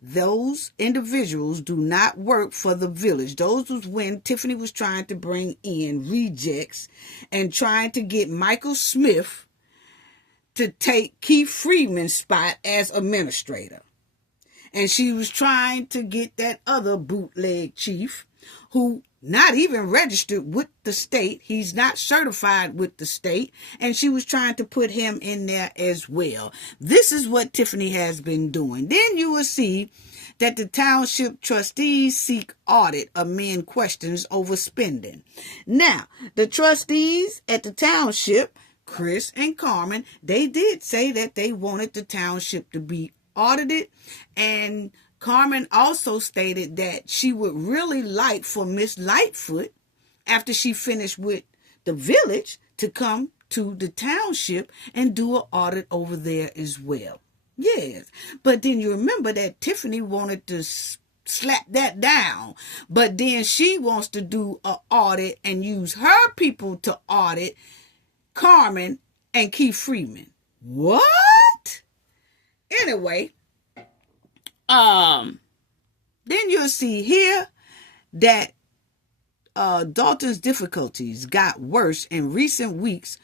those individuals do not work for the village. Those was when Tiffany was trying to bring in rejects and trying to get Michael Smith to take Keith Freeman's spot as administrator. And she was trying to get that other bootleg chief who not even registered with the state. He's not certified with the state. And she was trying to put him in there as well. This is what Tiffany has been doing. Then you will see that the township trustees seek audit amend questions over spending. Now, the trustees at the township, Chris and Carmen, they did say that they wanted the township to be audited, and Carmen also stated that she would really like for Miss Lightfoot, after she finished with the village, to come to the township and do an audit over there as well. Yes, but then you remember that Tiffany wanted to slap that down, but then she wants to do an audit and use her people to audit Carmen and Keith Freeman. What? Anyway, then you'll see here that Dolton's difficulties got worse in recent weeks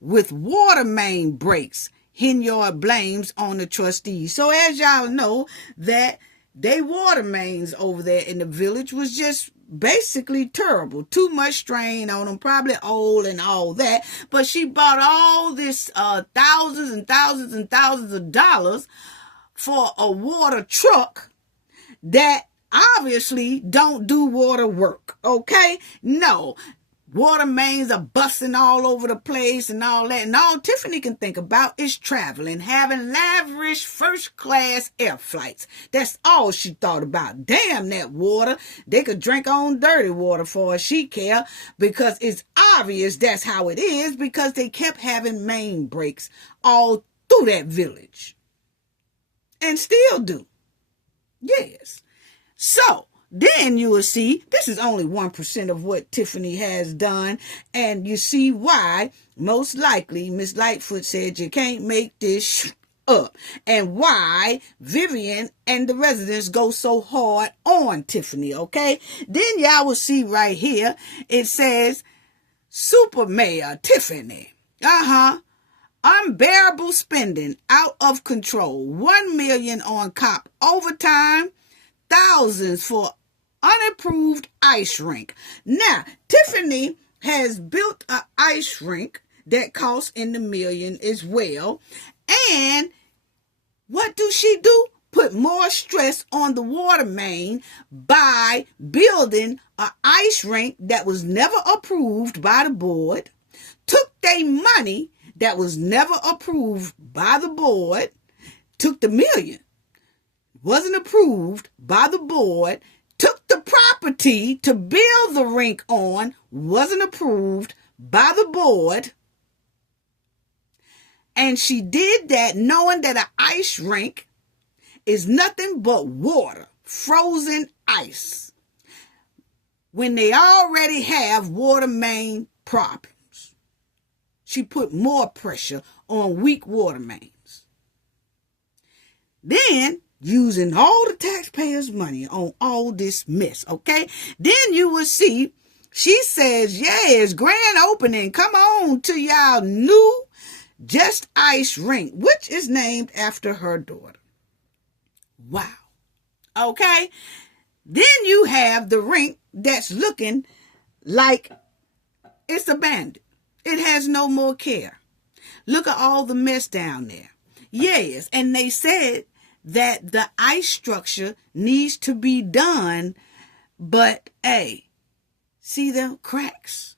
with water main breaks. Henyard blames on the trustees. So as y'all know, that they water mains over there in the village was just basically terrible. Too much strain on them, probably old and all that. But she bought all this thousands and thousands and thousands of dollars for a water truck that obviously don't do water work. Okay? No. Water mains are busting all over the place and all that. And all Tiffany can think about is traveling, having lavish first-class air flights. That's all she thought about. Damn that water. They could drink on dirty water for all she care, because it's obvious that's how it is, because they kept having main breaks all through that village. And still do. Yes. So, then you will see, this is only 1% of what Tiffany has done. And you see why, most likely, Miss Lightfoot said you can't make this up. And why Vivian and the residents go so hard on Tiffany, okay? Then y'all will see right here, it says, Super Mayor Tiffany. Unbearable spending, out of control. $1 million on cop overtime. Thousands for unapproved ice rink. Now, Tiffany has built an ice rink that costs in the million as well. And what do she do? Put more stress on the water main by building an ice rink that was never approved by the board, took their money that was never approved by the board, took the million, wasn't approved by the board, took the property to build the rink on, wasn't approved by the board, and she did that knowing that an ice rink is nothing but water, frozen ice, when they already have water main problems. She put more pressure on weak water mains. Then, using all the taxpayers' money on all this mess, okay? Then you will see, she says, yes, grand opening. Come on to y'all new Just Ice rink, which is named after her daughter. Wow. Okay? Then you have the rink that's looking like it's abandoned. It has no more care. Look at all the mess down there. Yes, and they said that the ice structure needs to be done, but hey, see the cracks?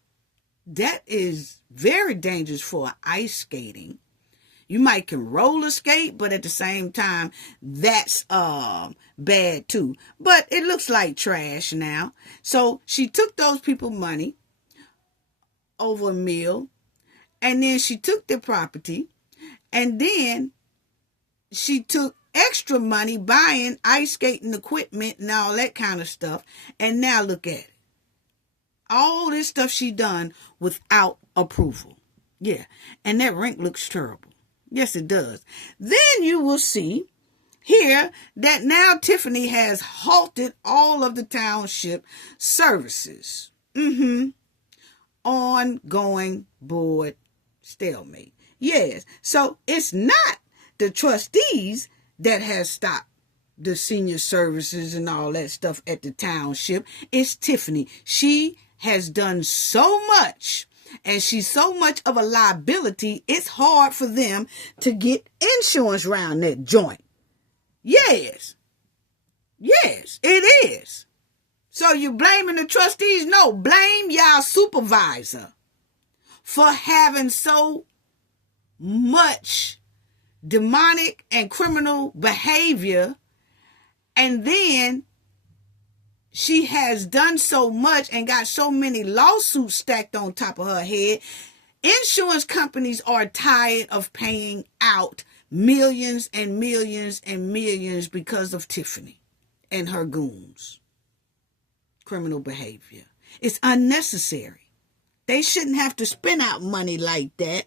That is very dangerous for ice skating. You might can roller skate, but at the same time, that's bad too. But it looks like trash now. So she took those people money over a meal, and then she took their property, and then she took extra money buying ice skating equipment and all that kind of stuff. And now look at it. All this stuff she done without approval. Yeah. And that rink looks terrible. Yes, it does. Then you will see here that now Tiffany has halted all of the township services. Ongoing board stalemate. Yes. So it's not the trustees that has stopped the senior services and all that stuff at the township. It's Tiffany. She has done so much, and she's so much of a liability, it's hard for them to get insurance around that joint. Yes. Yes, it is. So you blaming the trustees? No, blame y'all supervisor for having so much demonic and criminal behavior, and then she has done so much and got so many lawsuits stacked on top of her head. Insurance companies are tired of paying out millions and millions and millions because of Tiffany and her goons. Criminal behavior. It's unnecessary. They shouldn't have to spend out money like that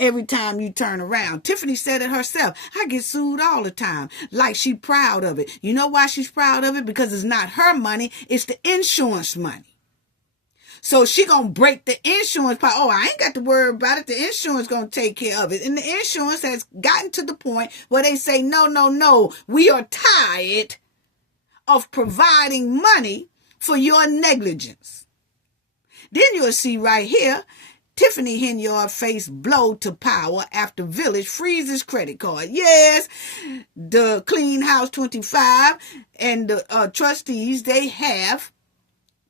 every time you turn around. Tiffany said it herself. I get sued all the time. Like she proud of it. You know why she's proud of it? Because it's not her money. It's the insurance money. So she gonna break the insurance part. Oh, I ain't got to worry about it. The insurance gonna take care of it. And the insurance has gotten to the point where they say, no. We are tired of providing money for your negligence. Then you'll see right here, Tiffany Henyard faced blow to power after Village freezes credit card. Yes, the Clean House 25 and the trustees, they have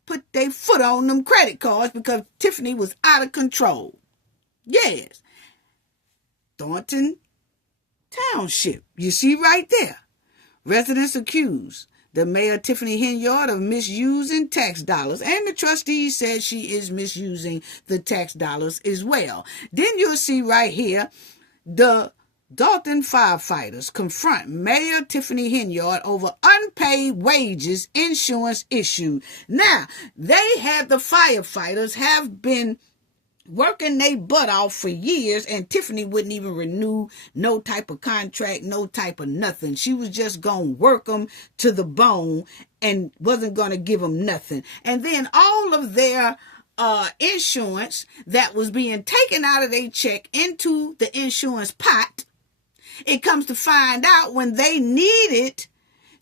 put their foot on them credit cards because Tiffany was out of control. Yes. Dolton Township. You see right there. Residents accused the mayor, Tiffany Henyard, of misusing tax dollars. And the trustees said she is misusing the tax dollars as well. Then you'll see right here, the Dolton firefighters confront Mayor Tiffany Henyard over unpaid wages insurance issue. Now, the firefighters have been working their butt off for years, and Tiffany wouldn't even renew no type of contract, no type of nothing. She was just going to work them to the bone and wasn't going to give them nothing. And then all of their insurance that was being taken out of their check into the insurance pot, it comes to find out when they needed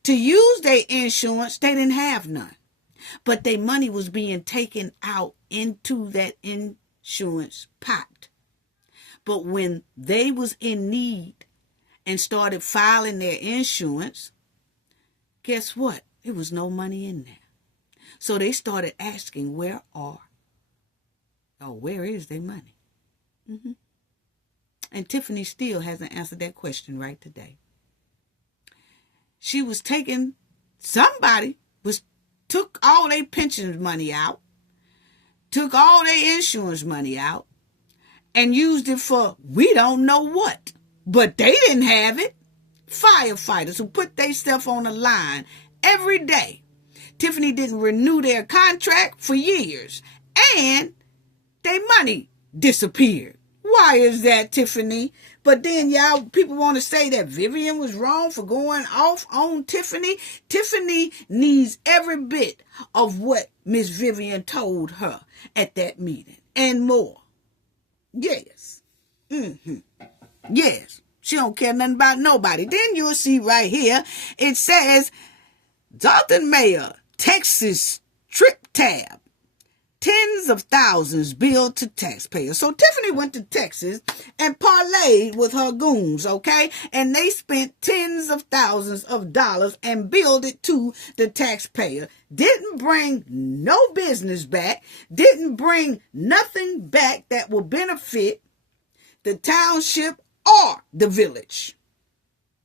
to use their insurance, they didn't have none. But their money was being taken out into that insurance pot. But when they was in need and started filing their insurance, guess what? There was no money in there. So they started asking, where is their money? And Tiffany still hasn't answered that question right today. She was took all their pension money out, took all their insurance money out, and used it for we don't know what. But they didn't have it. Firefighters who put themselves on the line every day. Tiffany didn't renew their contract for years, and their money disappeared. Why is that, Tiffany? But then y'all, people want to say that Vivian was wrong for going off on Tiffany. Tiffany needs every bit of what Miss Vivian told her at that meeting and more. Yes. Yes. She don't care nothing about nobody. Then you'll see right here, it says, Dolton Mayor, Texas trip tab. Tens of thousands billed to taxpayers. So Tiffany went to Texas and parlayed with her goons, okay? And they spent tens of thousands of dollars and billed it to the taxpayer. Didn't bring no business back. Didn't bring nothing back that will benefit the township or the village.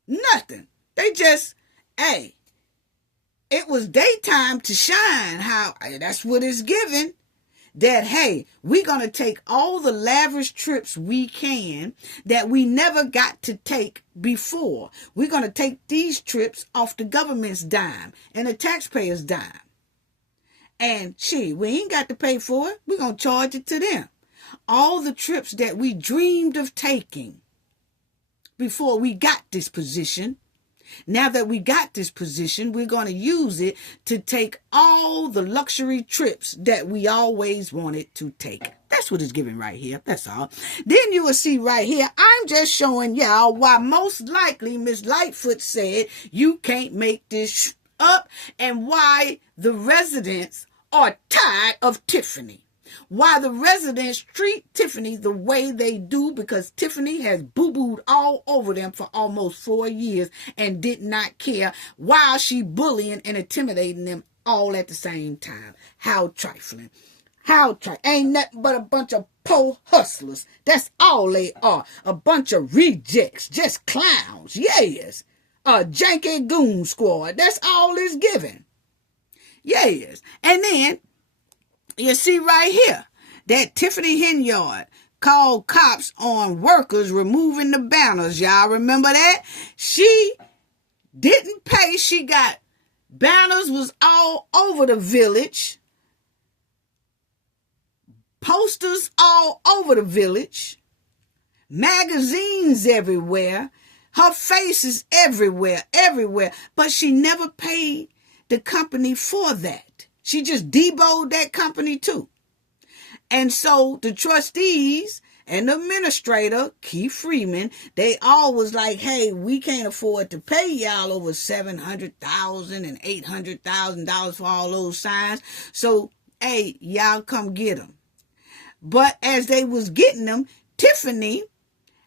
Nothing. They just, it was daytime to shine. That's what it's given. that, hey, we're going to take all the lavish trips we can that we never got to take before. We're going to take these trips off the government's dime and the taxpayers' dime. And we ain't got to pay for it. We're going to charge it to them. All the trips that we dreamed of taking before we got this position, now that we got this position, we're going to use it to take all the luxury trips that we always wanted to take. That's what it's giving right here. That's all. Then you will see right here, I'm just showing y'all why most likely Miss Lightfoot said you can't make this up, and why the residents are tired of Tiffany. Why the residents treat Tiffany the way they do, because Tiffany has boo-booed all over them for almost 4 years and did not care, while she bullying and intimidating them all at the same time. How trifling. Ain't nothing but a bunch of poor hustlers. That's all they are. A bunch of rejects. Just clowns. Yes. A janky goon squad. That's all it's giving. Yes. And then you see right here that Tiffany Henyard called cops on workers removing the banners. Y'all remember that? She didn't pay. She got banners was all over the village. Posters all over the village. Magazines everywhere. Her face is everywhere. But she never paid the company for that. She just deboed that company too. And so the trustees and the administrator, Keith Freeman, they all was like, hey, we can't afford to pay y'all over $700,000 and $800,000 for all those signs. So, hey, y'all come get them. But as they was getting them, Tiffany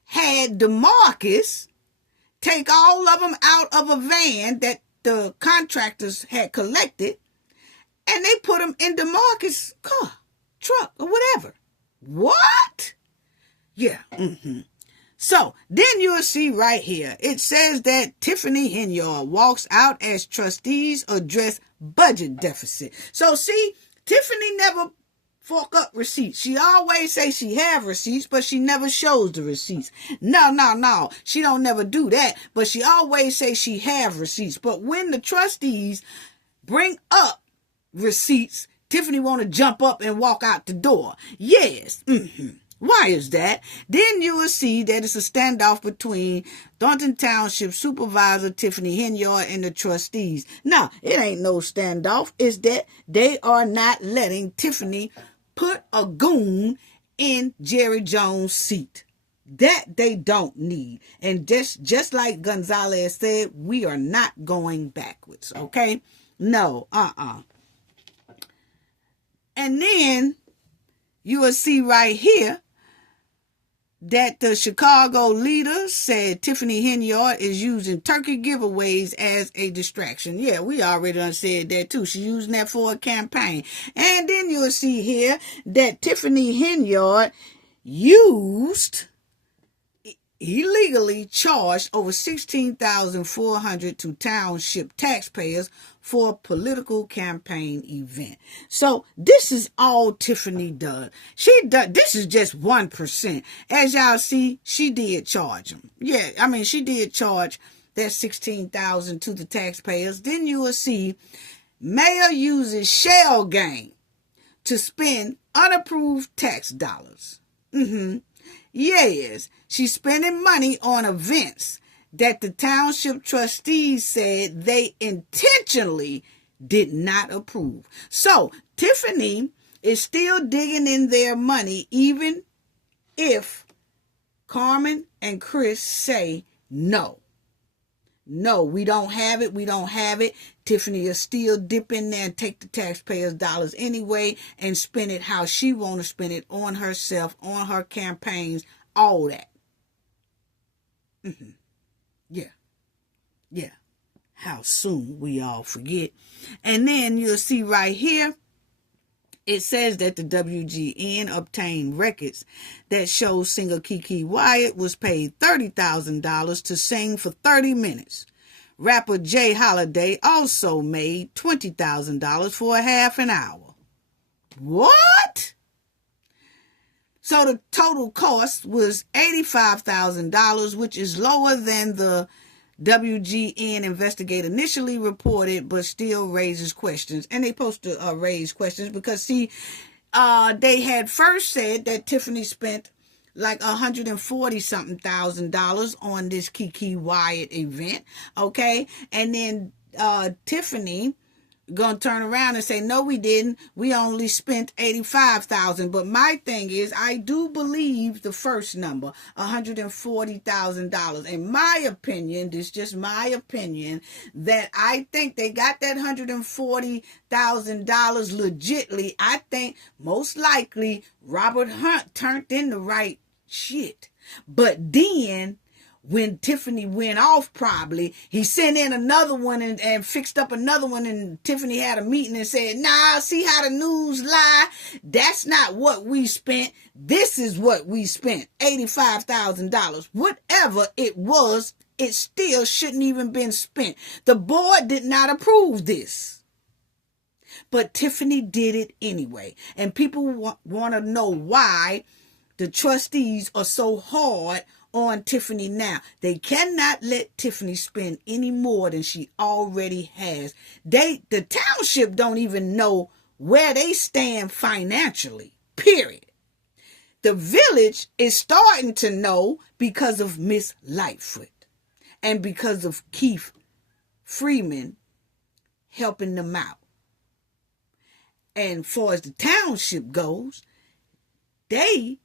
had DeMarcus take all of them out of a van that the contractors had collected, and they put them in DeMarcus' car, truck, or whatever. What? Yeah. So then you'll see right here, it says that Tiffany Henyard walks out as trustees address budget deficit. So see, Tiffany never fork up receipts. She always say she have receipts, but she never shows the receipts. No. She don't never do that, but she always say she have receipts. But when the trustees bring up receipts, Tiffany want to jump up and walk out the door. Yes. Why is that? Then you will see that it's a standoff between Dolton Township Supervisor Tiffany Henyard and the trustees. Now, it ain't no standoff. It's that they are not letting Tiffany put a goon in Jerry Jones' seat. That they don't need. And just like Gonzalez said, we are not going backwards, okay? No, And then you will see right here that the Chicago leader said Tiffany Henyard is using turkey giveaways as a distraction. Yeah, we already done said that too. She's using that for a campaign. And then you'll see here that Tiffany Henyard illegally charged over $16,400 to Township taxpayers for a political campaign event. So this is all Tiffany does. This is just 1%. As y'all see, she did charge them. Yeah, I mean, she did charge that $16,000 to the taxpayers. Then you will see mayor uses shell game to spend unapproved tax dollars. Yes, she's spending money on events that the township trustees said they intentionally did not approve. So Tiffany is still digging in their money, even if Carmen and Chris say no. No, we don't have it. Tiffany is still dip in there and take the taxpayers' dollars anyway and spend it how she want to spend it, on herself, on her campaigns, all that. Yeah. How soon we all forget. And then you'll see right here, it says that the WGN obtained records that show singer Keke Wyatt was paid $30,000 to sing for 30 minutes. Rapper Jay Holiday also made $20,000 for a half an hour. What? So the total cost was $85,000, which is lower than the WGN investigator initially reported, but still raises questions. And they supposed to raise questions because, see, they had first said that Tiffany spent like $140-something thousand on this Kiki Wyatt event, okay? And then Tiffany gonna turn around and say, no, we didn't. We only spent $85,000. But my thing is, I do believe the first number, $140,000. In my opinion, this is just my opinion, that I think they got that $140,000 legitly. I think most likely Robert Hunt turned in the right shit. But then when Tiffany went off, probably, he sent in another one and fixed up another one, and Tiffany had a meeting and said, nah, see how the news lie? That's not what we spent. This is what we spent, $85,000. Whatever it was, it still shouldn't even been spent. The board did not approve this. But Tiffany did it anyway. And people want to know why the trustees are so hard on Tiffany now. They cannot let Tiffany spend any more than she already has. The township don't even know where they stand financially, period. The village is starting to know because of Miss Lightfoot and because of Keith Freeman helping them out. And far as the township goes, they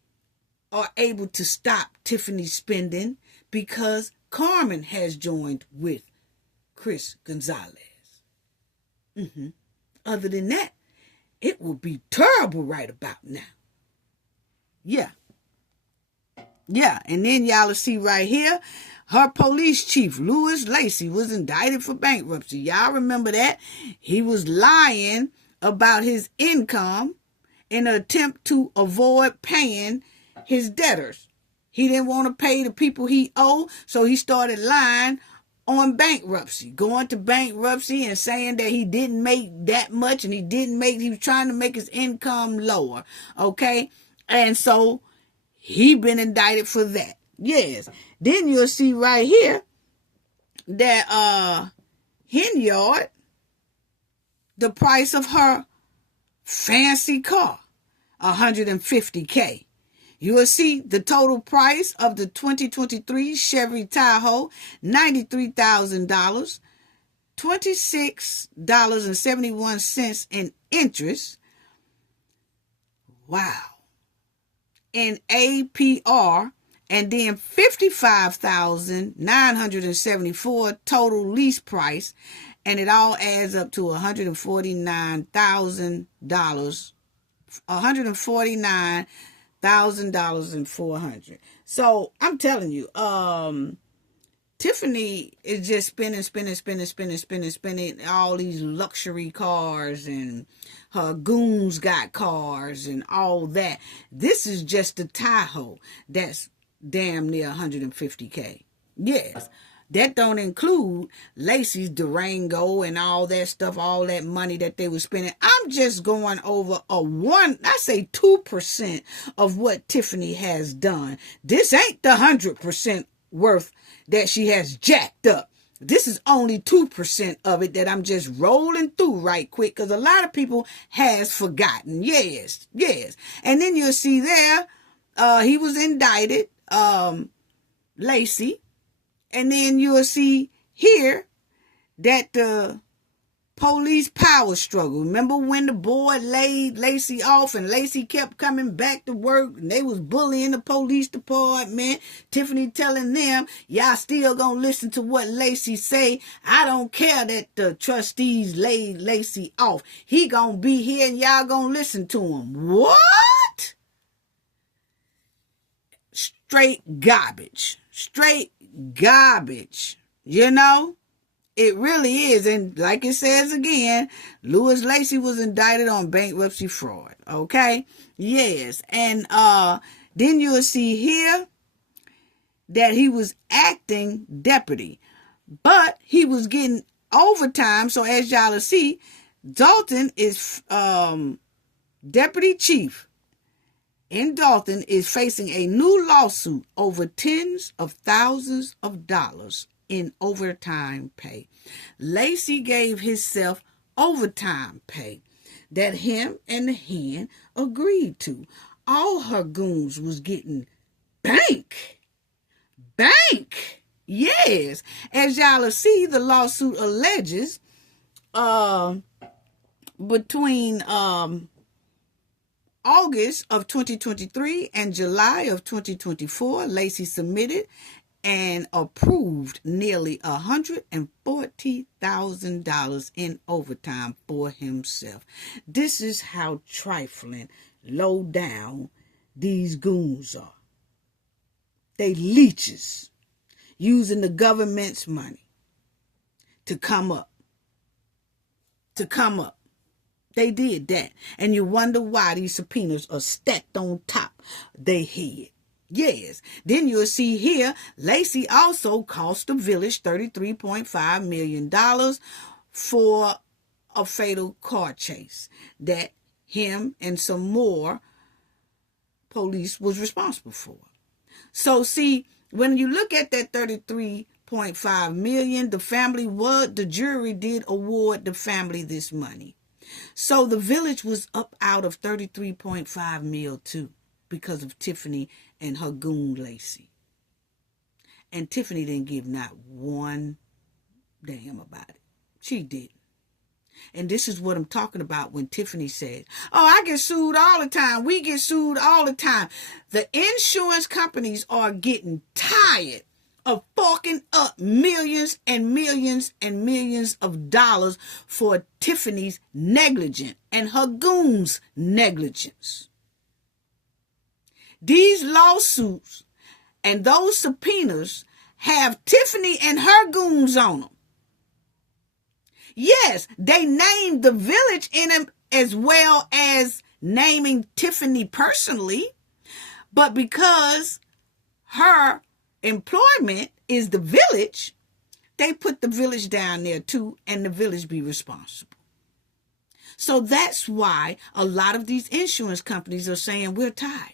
are able to stop Tiffany's spending because Carmen has joined with Chris Gonzalez. Other than that, it will be terrible right about now. Yeah, and then y'all will see right here, her police chief, Louis Lacey, was indicted for bankruptcy. Y'all remember that? He was lying about his income in an attempt to avoid paying his debtors. He didn't want to pay the people he owed, so he started lying on bankruptcy, going to bankruptcy and saying that he didn't make that much and he was trying to make his income lower, okay? And so he been indicted for that. Yes. Then you'll see right here that Henyard, the price of her fancy car, $150K. You will see the total price of the 2023 Chevy Tahoe, $93,000, $26.71 in interest. Wow. In APR, and then $55,974 total lease price, and it all adds up to $149,000, $149,400. So I'm telling you, Tiffany is just spending all these luxury cars, and her goons got cars and all that. This is just a Tahoe that's damn near $150K. Yes. That don't include Lacey's Durango and all that stuff, all that money that they were spending. I'm just going over 2% of what Tiffany has done. This ain't the 100% worth that she has jacked up. This is only 2% of it that I'm just rolling through right quick because a lot of people has forgotten. Yes. And then you'll see there, he was indicted, Lacey. And then you'll see here that the police power struggle. Remember when the board laid Lacey off and Lacey kept coming back to work and they was bullying the police department? Tiffany telling them, y'all still gonna listen to what Lacey say. I don't care that the trustees laid Lacey off. He gonna be here and y'all gonna listen to him. What? Straight garbage. You know, it really is. And like it says again, Louis Lacey was indicted on bankruptcy fraud. Okay. Yes. And then you'll see here that he was acting deputy, but he was getting overtime. So as y'all will see, Dolton is deputy chief. in Dolton is facing a new lawsuit over tens of thousands of dollars in overtime pay. Lacey gave himself overtime pay that him and the hen agreed to. All her goons was getting bank. Yes. As y'all will see, the lawsuit alleges between August of 2023 and July of 2024, Lacey submitted and approved nearly $140,000 in overtime for himself. This is how trifling, low down these goons are. They leeches using the government's money to come up. They did that. And you wonder why these subpoenas are stacked on top their head. Yes. Then you'll see here, Lacey also cost the village $33.5 million for a fatal car chase that him and some more police was responsible for. So see, when you look at that $33.5 million, the jury did award the family this money. So the village was up out of $33.5 million too, because of Tiffany and her goon Lacey. And Tiffany didn't give not one damn about it. She didn't. And this is what I'm talking about when Tiffany said, oh, I get sued all the time. We get sued all the time. The insurance companies are getting tired of forking up millions and millions and millions of dollars for Tiffany's negligence and her goons' negligence. These lawsuits and those subpoenas have Tiffany and her goons on them. Yes, they named the village in them as well as naming Tiffany personally, but because her employment is the village, they put the village down there too, and the village be responsible. So that's why a lot of these insurance companies are saying, we're tired.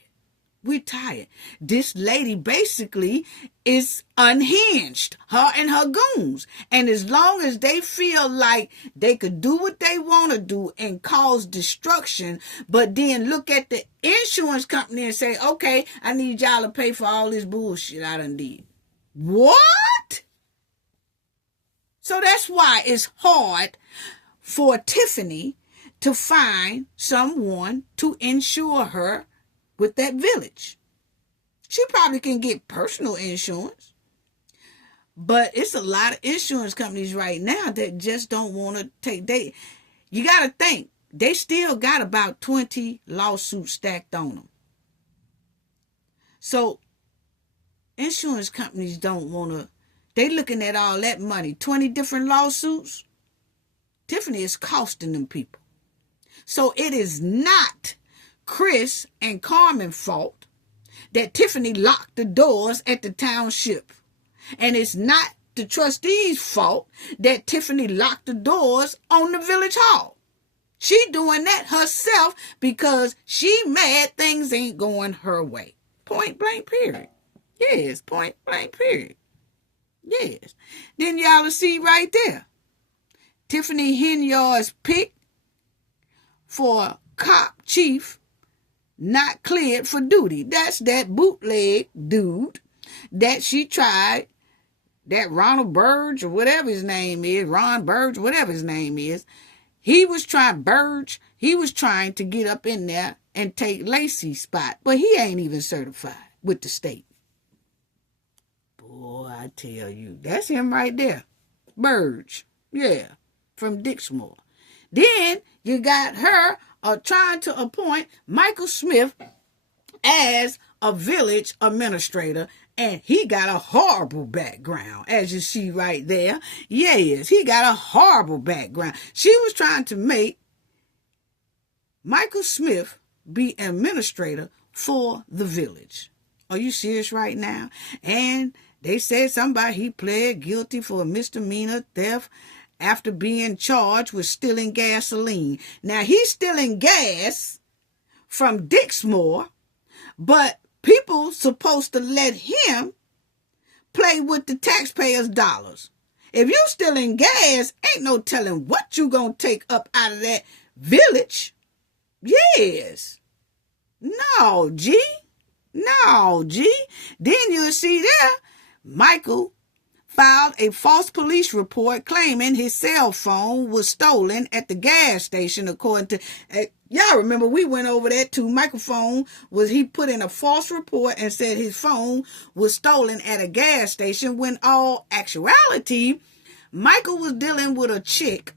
We're tired. This lady basically is unhinged, her and her goons. And as long as they feel like they could do what they want to do and cause destruction, but then look at the insurance company and say, okay, I need y'all to pay for all this bullshit I done did. What? So that's why it's hard for Tiffany to find someone to insure her with that village. She probably can get personal insurance, but it's a lot of insurance companies right now that just don't want to take. You got to think, they still got about 20 lawsuits stacked on them. So insurance companies don't want to, they looking at all that money, 20 different lawsuits. Tiffany is costing them people. So it is not Chris and Carmen's fault that Tiffany locked the doors at the township. And it's not the trustees' fault that Tiffany locked the doors on the village hall. She doing that herself because she mad things ain't going her way. Point blank period. Yes, point blank period. Yes. Then y'all will see right there. Tiffany Henyard's pick for cop chief not cleared for duty. That's that bootleg dude that she tried, that Ronald Burge or whatever his name is, Ron Burge, whatever his name is. He was trying to get up in there and take Lacey's spot, but he ain't even certified with the state. Boy, I tell you, that's him right there. Burge. Yeah, from Dixmoor. Then you got her trying to appoint Michael Smith as a village administrator, and he got a horrible background, as you see right there. Yes, he got a horrible background. She was trying to make Michael Smith be administrator for the village. Are you serious right now? And they said he pled guilty for a misdemeanor theft after being charged with stealing gasoline. Now, he's stealing gas from Dixmoor But people supposed to let him play with the taxpayers' dollars. If you still in gas, ain't no telling what you gonna take up out of that village. Yes. No, G. No, G. Then you'll see there, Michael filed a false police report claiming his cell phone was stolen at the gas station, according to... y'all remember we went over that too. Michael's phone he put in a false report and said his phone was stolen at a gas station, when all actuality, Michael was dealing with a chick,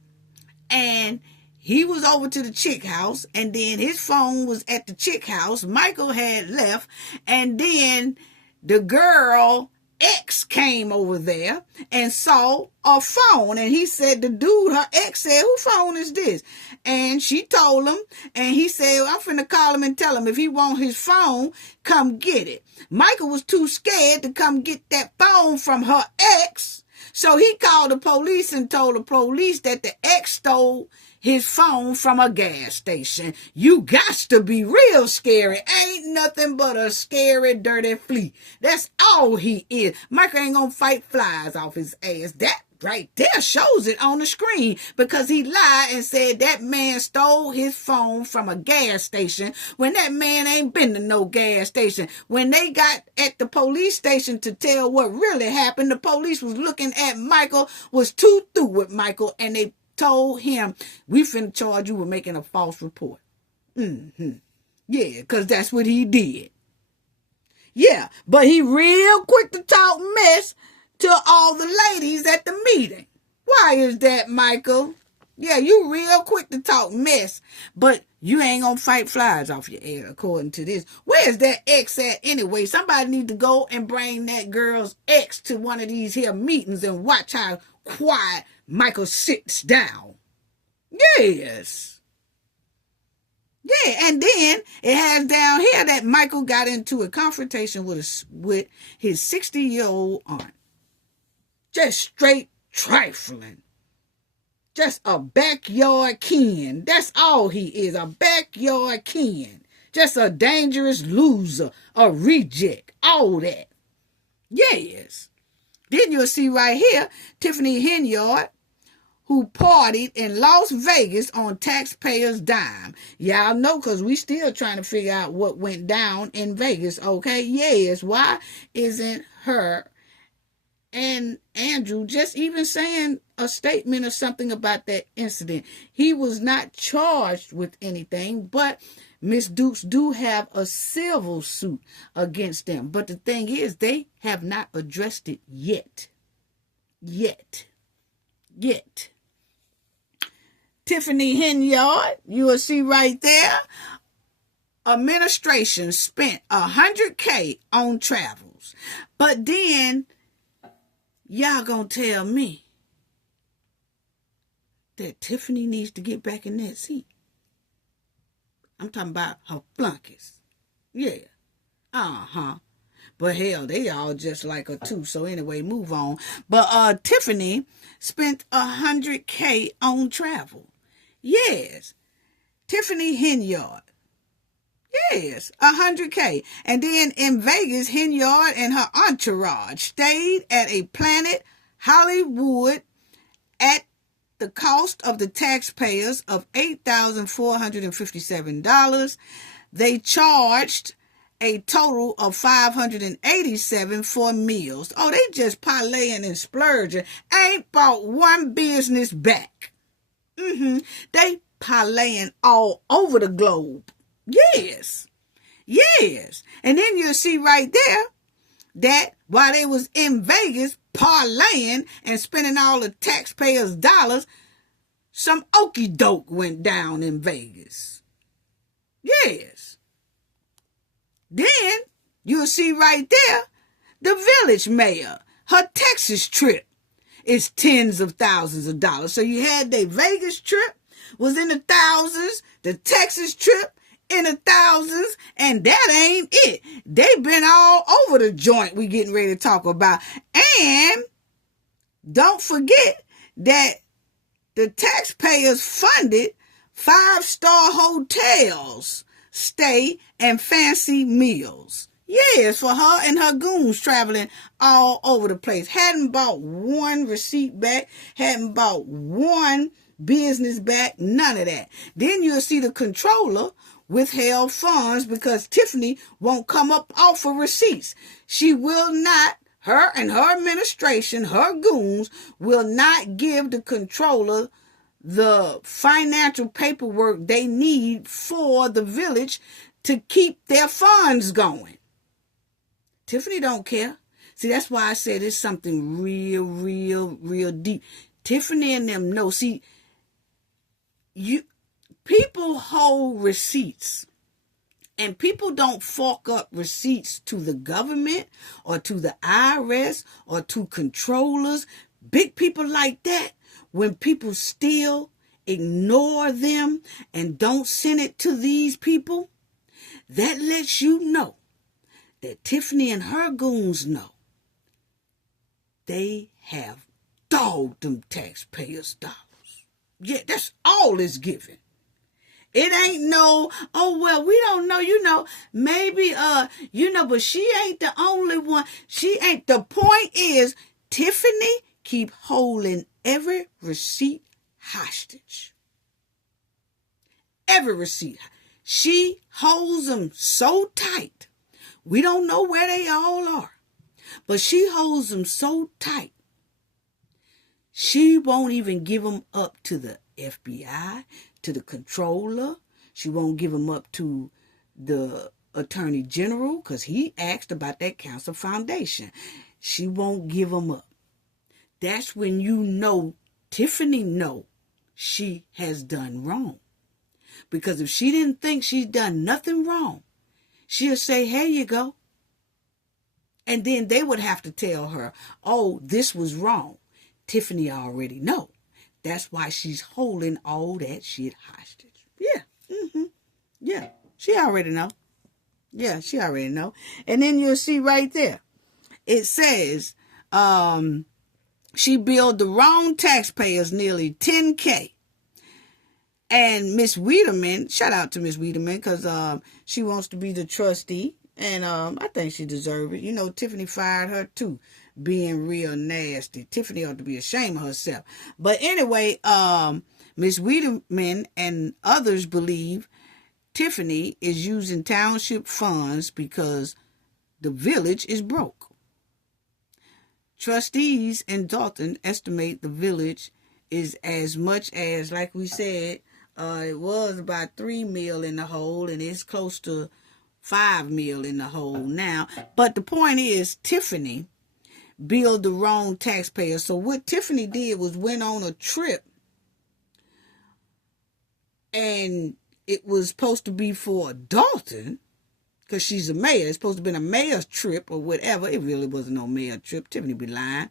and he was over to the chick house, and then his phone was at the chick house. Michael had left, and then the girl ex came over there and saw a phone, and he said, the dude, her ex said, whose phone is this? And she told him, and he said, I'm finna call him and tell him if he want his phone, come get it. Michael was too scared to come get that phone from her ex, so he called the police and told the police that the ex stole his phone from a gas station. You got to be real scary. Ain't nothing but a scary, dirty flea. That's all he is. Michael ain't gonna fight flies off his ass. That right there shows it on the screen, because he lied and said that man stole his phone from a gas station when that man ain't been to no gas station. When they got at the police station to tell what really happened, the police was looking at Michael, was too through with Michael, and they told him, we finna charge you with making a false report. Yeah, because that's what he did. Yeah, but he real quick to talk mess to all the ladies at the meeting. Why is that, Michael? Yeah, you real quick to talk mess, but you ain't gonna fight flies off your head, according to this. Where's that ex at anyway? Somebody need to go and bring that girl's ex to one of these here meetings and watch how quiet Michael sits down. Yes. Yeah, and then it has down here that Michael got into a confrontation with his 60-year-old aunt. Just straight trifling. Just a backyard kin. That's all he is, a backyard kin. Just a dangerous loser, a reject, all that. Yes. Then you'll see right here, Tiffany Henyard, who partied in Las Vegas on taxpayers' dime. Y'all know, because we still trying to figure out what went down in Vegas, okay? Yes, why isn't her and Andrew just even saying a statement or something about that incident? He was not charged with anything, but Miss Dukes do have a civil suit against them. But the thing is, they have not addressed it yet. Tiffany Henyard, you will see right there, administration spent $100K on travels. But then, y'all gonna tell me that Tiffany needs to get back in that seat. I'm talking about her flunkies. Yeah. But hell, they all just like her too. So anyway, move on. But Tiffany spent $100K on travel. Yes. Tiffany Henyard. Yes, $100K. And then in Vegas, Henyard and her entourage stayed at a Planet Hollywood at the cost of the taxpayers of $8,457. They charged a total of $587 for meals. Oh, they just parlaying and splurging. Ain't bought one business back. They parlaying all over the globe. Yes. And then you'll see right there that while they was in Vegas parlaying and spending all the taxpayers' dollars, some okie doke went down in Vegas. Yes. Then you'll see right there the village mayor, her Texas trip is tens of thousands of dollars. So you had the Vegas trip was in the thousands, the Texas trip in the thousands, and that ain't it. They been all over the joint we getting ready to talk about. And don't forget that the taxpayers funded 5-star hotels stay, and fancy meals. Yes, for her and her goons traveling all over the place. Hadn't bought one receipt back, hadn't bought one business back, none of that. Then you'll see the controller withheld funds because Tiffany won't come up off of receipts. She will not, her and her administration, her goons, will not give the controller the financial paperwork they need for the village to keep their funds going. Tiffany don't care. See, that's why I said it's something real deep. Tiffany and them know. See, people hold receipts, and people don't fork up receipts to the government or to the IRS or to controllers, big people like that. When people still ignore them and don't send it to these people, that lets you know that Tiffany and her goons know they have dogged them taxpayers' dollars. Yeah, that's all it's given. It ain't no, oh, well, we don't know, maybe, but she ain't the only one. She ain't. The point is, Tiffany keep holding every receipt hostage. Every receipt. She holds them so tight. We don't know where they all are, but she holds them so tight. She won't even give them up to the FBI, to the controller. She won't give them up to the attorney general because he asked about that cancer foundation. She won't give them up. That's when you know Tiffany know she has done wrong. Because if she didn't think she's done nothing wrong, she'll say, here you go. And then they would have to tell her, oh, this was wrong. Tiffany already know. That's why she's holding all that shit hostage. Yeah. Yeah. She already know. Yeah, she already know. And then you'll see right there. It says, she billed the wrong taxpayers nearly $10,000. And Miss Wiedemann, shout out to Miss Wiedemann, because she wants to be the trustee. And I think she deserves it. Tiffany fired her too, being real nasty. Tiffany ought to be ashamed of herself. But anyway, Miss Wiedemann and others believe Tiffany is using township funds because the village is broke. Trustees in Dolton estimate the village is as much as, like we said, it was about $3 million in the hole, and it's close to $5 million in the hole now. But the point is, Tiffany billed the wrong taxpayer. So what Tiffany did was went on a trip, and it was supposed to be for Dolton, because she's a mayor. It's supposed to have been a mayor's trip or whatever. It really wasn't no mayor trip. Tiffany be lying.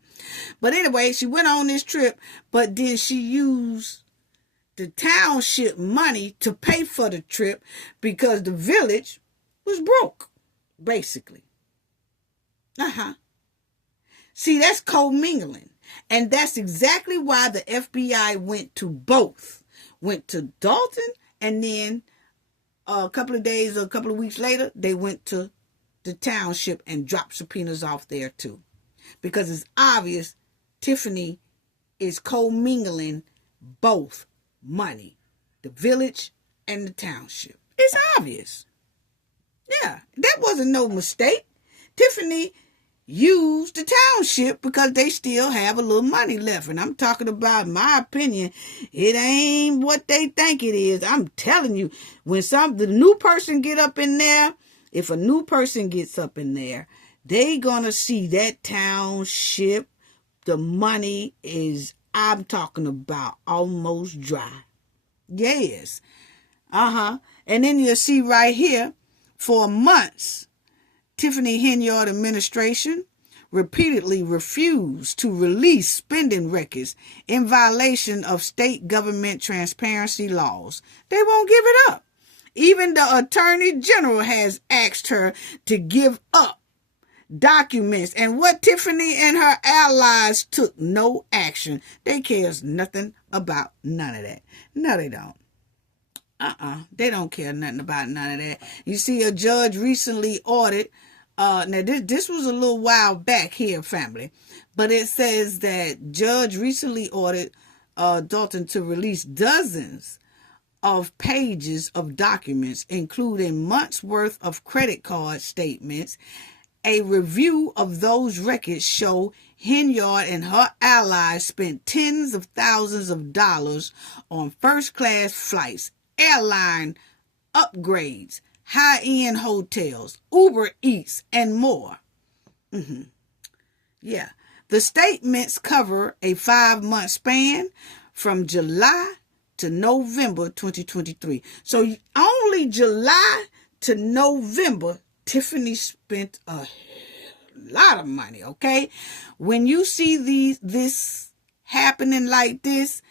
But anyway, she went on this trip, but then she used the township money to pay for the trip because the village was broke, basically. See, that's commingling. And that's exactly why the FBI went to both. Went to Dolton, and then a couple of days or a couple of weeks later, they went to the township and dropped subpoenas off there too. Because it's obvious Tiffany is commingling both money, the village and the township. It's obvious. Yeah, that wasn't no mistake. Tiffany used the township because they still have a little money left. And I'm talking about, my opinion, it ain't what they think it is. I'm telling you, when the new person get up in there, if a new person gets up in there, they gonna see that township, the money is, I'm talking about, almost dry. Yes. And then you'll see right here, for months, Tiffany Henyard administration repeatedly refused to release spending records in violation of state government transparency laws. They won't give it up. Even the attorney general has asked her to give up documents. And what Tiffany and her allies took no action. They cares nothing about none of that. No, they don't. They don't care nothing about none of that. You see, a judge recently ordered, now this was a little while back here, family, but it says that judge recently ordered Dolton to release dozens of pages of documents, including months worth of credit card statements. A review of those records show Henyard and her allies spent tens of thousands of dollars on first-class flights, airline upgrades, high-end hotels, Uber Eats, and more. Yeah. The statements cover a 5-month span from July to November 2023. So only July to November, Tiffany spent a lot of money, okay? When you see this happening like this,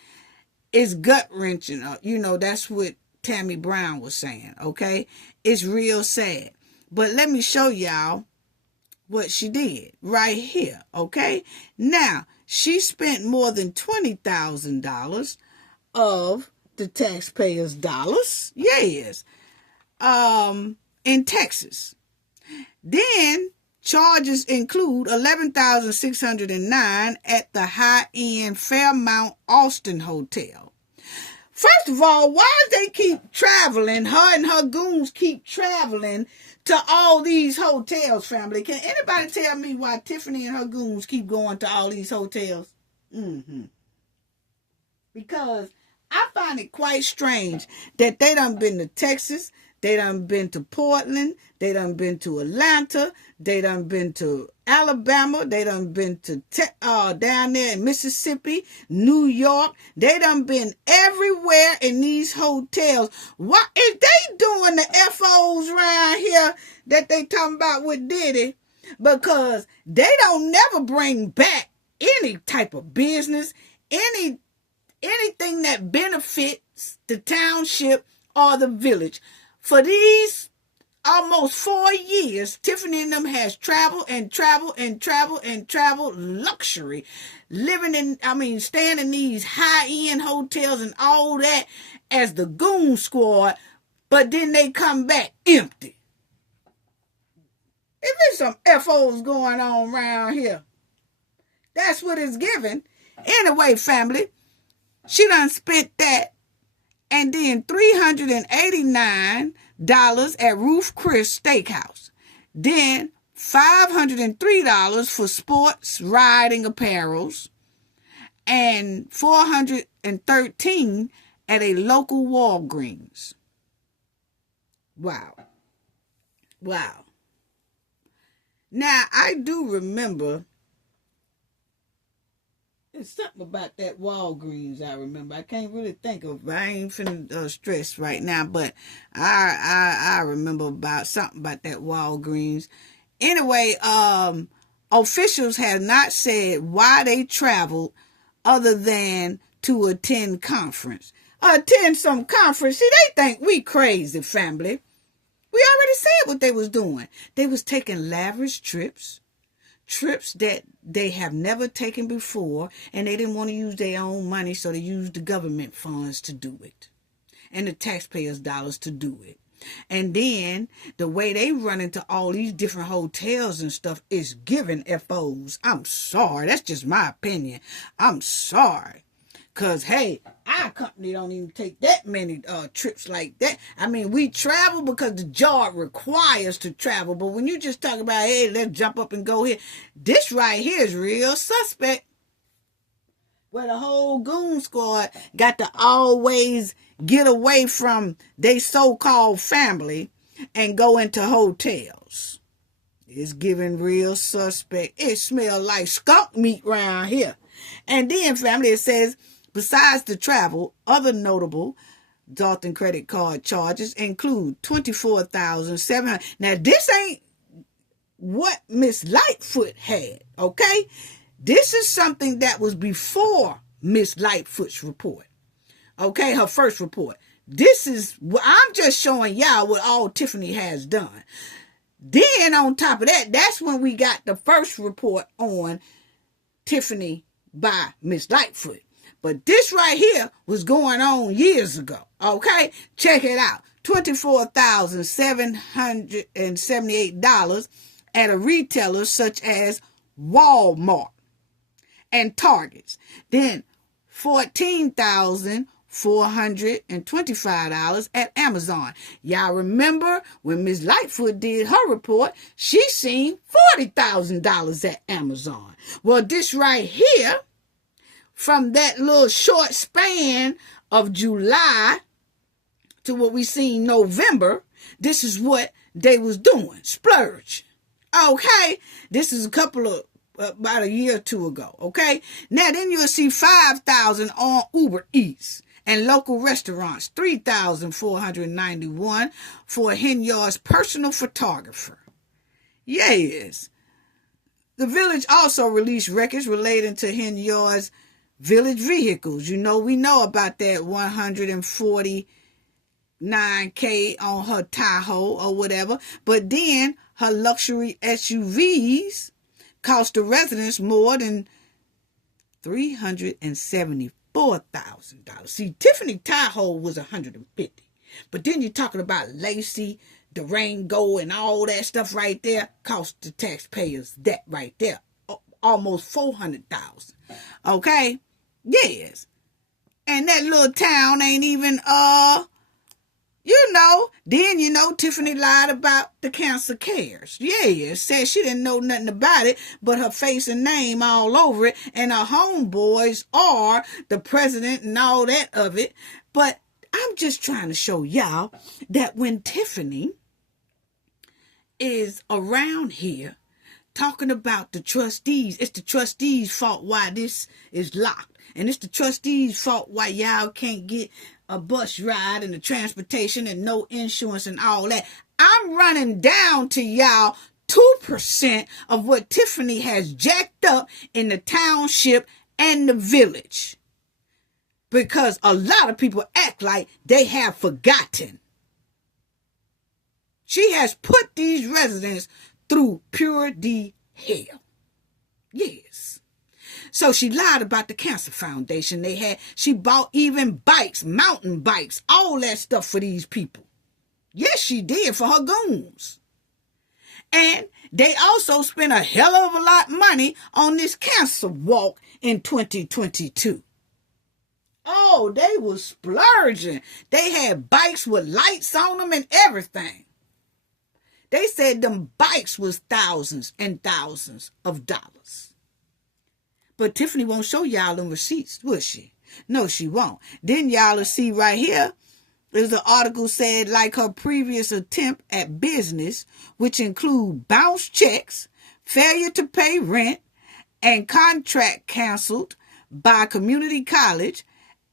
it's gut-wrenching. You know, that's what Tammy Brown was saying, okay? It's real sad. But let me show y'all what she did right here, okay? Now, she spent more than $20,000 of the taxpayers' dollars, yes, in Texas. Then charges include $11,609 at the high-end Fairmount Austin Hotel. First of all, why do they keep traveling? Her and her goons keep traveling to all these hotels, family. Can anybody tell me why Tiffany and her goons keep going to all these hotels? Because I find it quite strange that they done been to Texas, they done been to Portland, they done been to Atlanta, they done been to Alabama, they done been to down there in Mississippi, New York. They done been everywhere in these hotels. What is they doing the FOs around here that they talking about with Diddy? Because they don't never bring back any type of business, anything that benefits the township or the village. For these almost 4 years, Tiffany and them has traveled luxury, staying in these high-end hotels and all that as the goon squad, but then they come back empty. If there's some FOs going on around here, that's what it's giving. Anyway, family, she done spent that. And then $389 at Ruth Chris Steakhouse. Then $503 for sports riding apparels. And $413 at a local Walgreens. Wow. Now, I do remember, it's something about that Walgreens I remember. I can't really think of it. I ain't finna stress right now, but I remember about something about that Walgreens. Anyway, officials have not said why they traveled other than to attend conference. Attend some conference. See, they think we crazy, family. We already said what they was doing. They was taking lavish trips that they have never taken before, and they didn't want to use their own money, so they used the government funds to do it and the taxpayers' dollars to do it. And then the way they run into all these different hotels and stuff is giving FOs. I'm sorry. That's just my opinion. I'm sorry. Because, hey, our company don't even take that many trips like that. I mean, we travel because the job requires to travel. But when you just talk about, hey, let's jump up and go here, this right here is real suspect. Where the whole goon squad got to always get away from their so-called family and go into hotels. It's giving real suspect. It smells like skunk meat around here. And then, family, it says, besides the travel, other notable Dolton credit card charges include $24,700. Now, this ain't what Miss Lightfoot had, okay? This is something that was before Miss Lightfoot's report, okay? Her first report. This is, I'm just showing y'all what all Tiffany has done. Then, on top of that, that's when we got the first report on Tiffany by Miss Lightfoot. But this right here was going on years ago. Okay? Check it out. $24,778 at a retailer such as Walmart and Targets. Then $14,425 at Amazon. Y'all remember when Miss Lightfoot did her report, she seen $40,000 at Amazon. Well, this right here, from that little short span of July to what we seen November, this is what they was doing. Splurge. Okay? This is a couple of about a year or two ago. Okay? Now then you'll see $5,000 on Uber Eats and local restaurants. $3,491 for Henyard's personal photographer. Yes. The village also released records relating to Henyard's village vehicles. You know, we know about that $149K on her Tahoe or whatever. But then her luxury SUVs cost the residents more than $374,000. See, Tiffany Tahoe was $150,000. But then you're talking about Lacey, Durango, and all that stuff right there, cost the taxpayers that right there. Almost $400,000. Okay? Yes. And that little town ain't even, then, Tiffany lied about the cancer cares. Yeah, said she didn't know nothing about it, but her face and name all over it, and her homeboys are the president and all that of it. But I'm just trying to show y'all that when Tiffany is around here talking about the trustees, it's the trustees' fault why this is locked. And it's the trustees' fault why y'all can't get a bus ride and the transportation and no insurance and all that. I'm running down to y'all 2% of what Tiffany has jacked up in the township and the village. Because a lot of people act like they have forgotten. She has put these residents through pure hell. Yes. So she lied about the Cancer Foundation they had. She bought even bikes, mountain bikes, all that stuff for these people. Yes, she did, for her goons. And they also spent a hell of a lot of money on this cancer walk in 2022. Oh, they was splurging. They had bikes with lights on them and everything. They said them bikes was thousands and thousands of dollars. But Tiffany won't show y'all them receipts, will she? No, she won't. Then y'all will see right here, there's an article said like her previous attempt at business, which include bounce checks, failure to pay rent, and contract canceled by community college,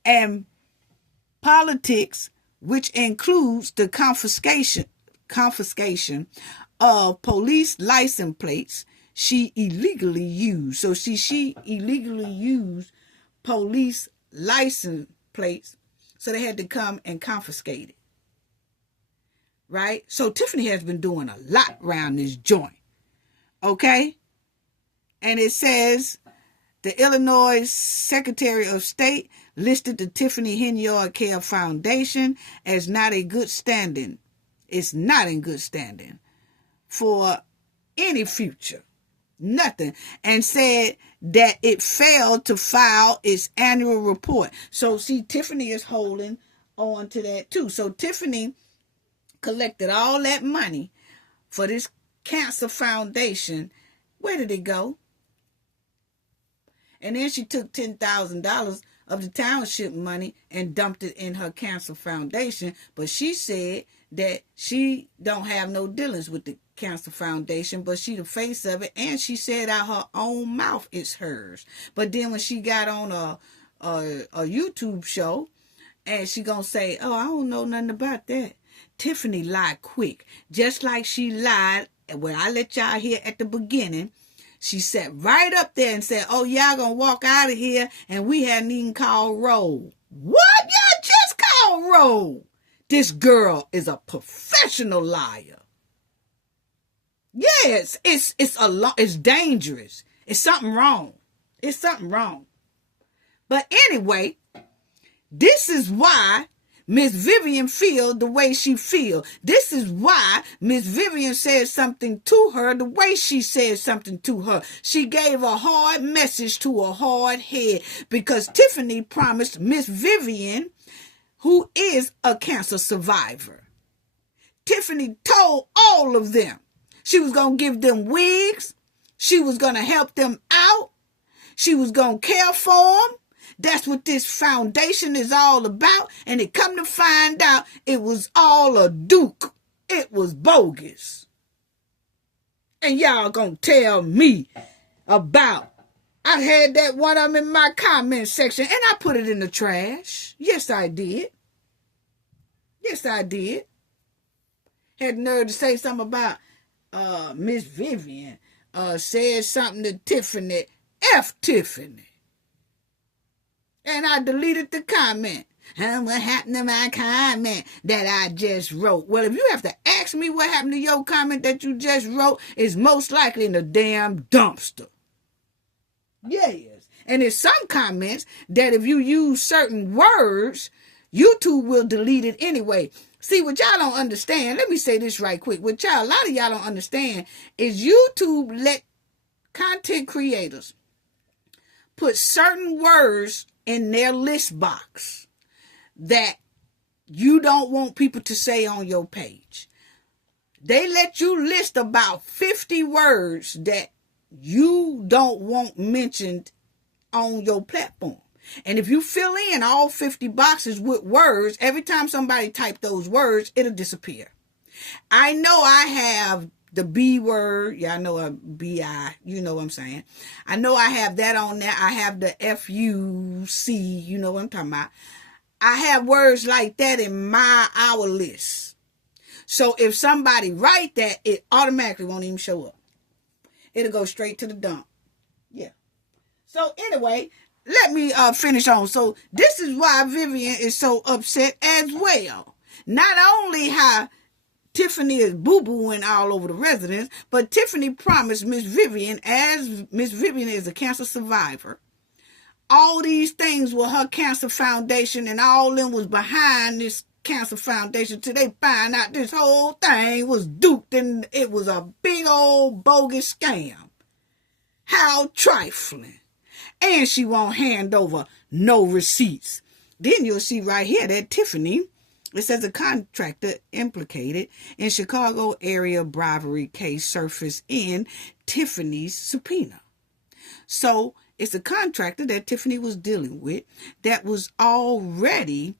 and politics, which includes the confiscation of police license plates she illegally used. So she illegally used police license plates, so they had to come and confiscate it. Right? So Tiffany has been doing a lot around this joint. Okay? And it says the Illinois Secretary of State listed the Tiffany Henyard Care Foundation as not a good standing. It's not in good standing for any future. Nothing. And said that it failed to file its annual report. So see, Tiffany is holding on to that too. So Tiffany collected all that money for this cancer foundation. Where did it go? And then she took $10,000 of the township money and dumped it in her cancer foundation. But she said that she don't have no dealings with the Cancer Foundation, but she the face of it, and she said out her own mouth it's hers. But then when she got on a YouTube show, and she gonna say, oh, I don't know nothing about that. Tiffany lied quick, just like she lied when I let y'all hear at the beginning. She sat right up there and said, oh, y'all gonna walk out of here, and we hadn't even called roll. What? Y'all just called roll. This girl is a professional liar. Yes, it's dangerous. It's something wrong. It's something wrong. But anyway, this is why Miss Vivian feel the way she feel. This is why Miss Vivian said something to her the way she said something to her. She gave a hard message to a hard head because Tiffany promised Miss Vivian, who is a cancer survivor. Tiffany told all of them she was going to give them wigs. She was going to help them out. She was going to care for them. That's what this foundation is all about. And it come to find out it was all a duke. It was bogus. And y'all gonna tell me about, I had that one of them in my comment section and I put it in the trash. Yes, I did. Yes, I did. Had the nerve to say something about Miss Vivian said something to Tiffany. F Tiffany. And I deleted the comment. What happened to my comment that I just wrote? Well, if you have to ask me what happened to your comment that you just wrote, it's most likely in the damn dumpster. Yes. And there's some comments that if you use certain words, YouTube will delete it anyway. See, what y'all don't understand, let me say this right quick. What a lot of y'all don't understand is YouTube let content creators put certain words in their list box that you don't want people to say on your page. They let you list about 50 words that you don't want mentioned on your platform. And if you fill in all 50 boxes with words, every time somebody type those words, it'll disappear. I know I have the B word. Yeah, I know a B-I. You know what I'm saying. I know I have that on there. I have the F-U-C. You know what I'm talking about. I have words like that in our list. So if somebody write that, it automatically won't even show up. It'll go straight to the dump. Yeah. So anyway, let me finish on. So this is why Vivian is so upset as well. Not only how Tiffany is boo-booing all over the residence, but Tiffany promised Miss Vivian, as Miss Vivian is a cancer survivor, all these things were her cancer foundation, and all them was behind this cancer foundation till they find out this whole thing was duped and it was a big old bogus scam. How trifling. And she won't hand over no receipts. Then you'll see right here that Tiffany, it says a contractor implicated in Chicago area bribery case surfaced in Tiffany's subpoena. So it's a contractor that Tiffany was dealing with that was already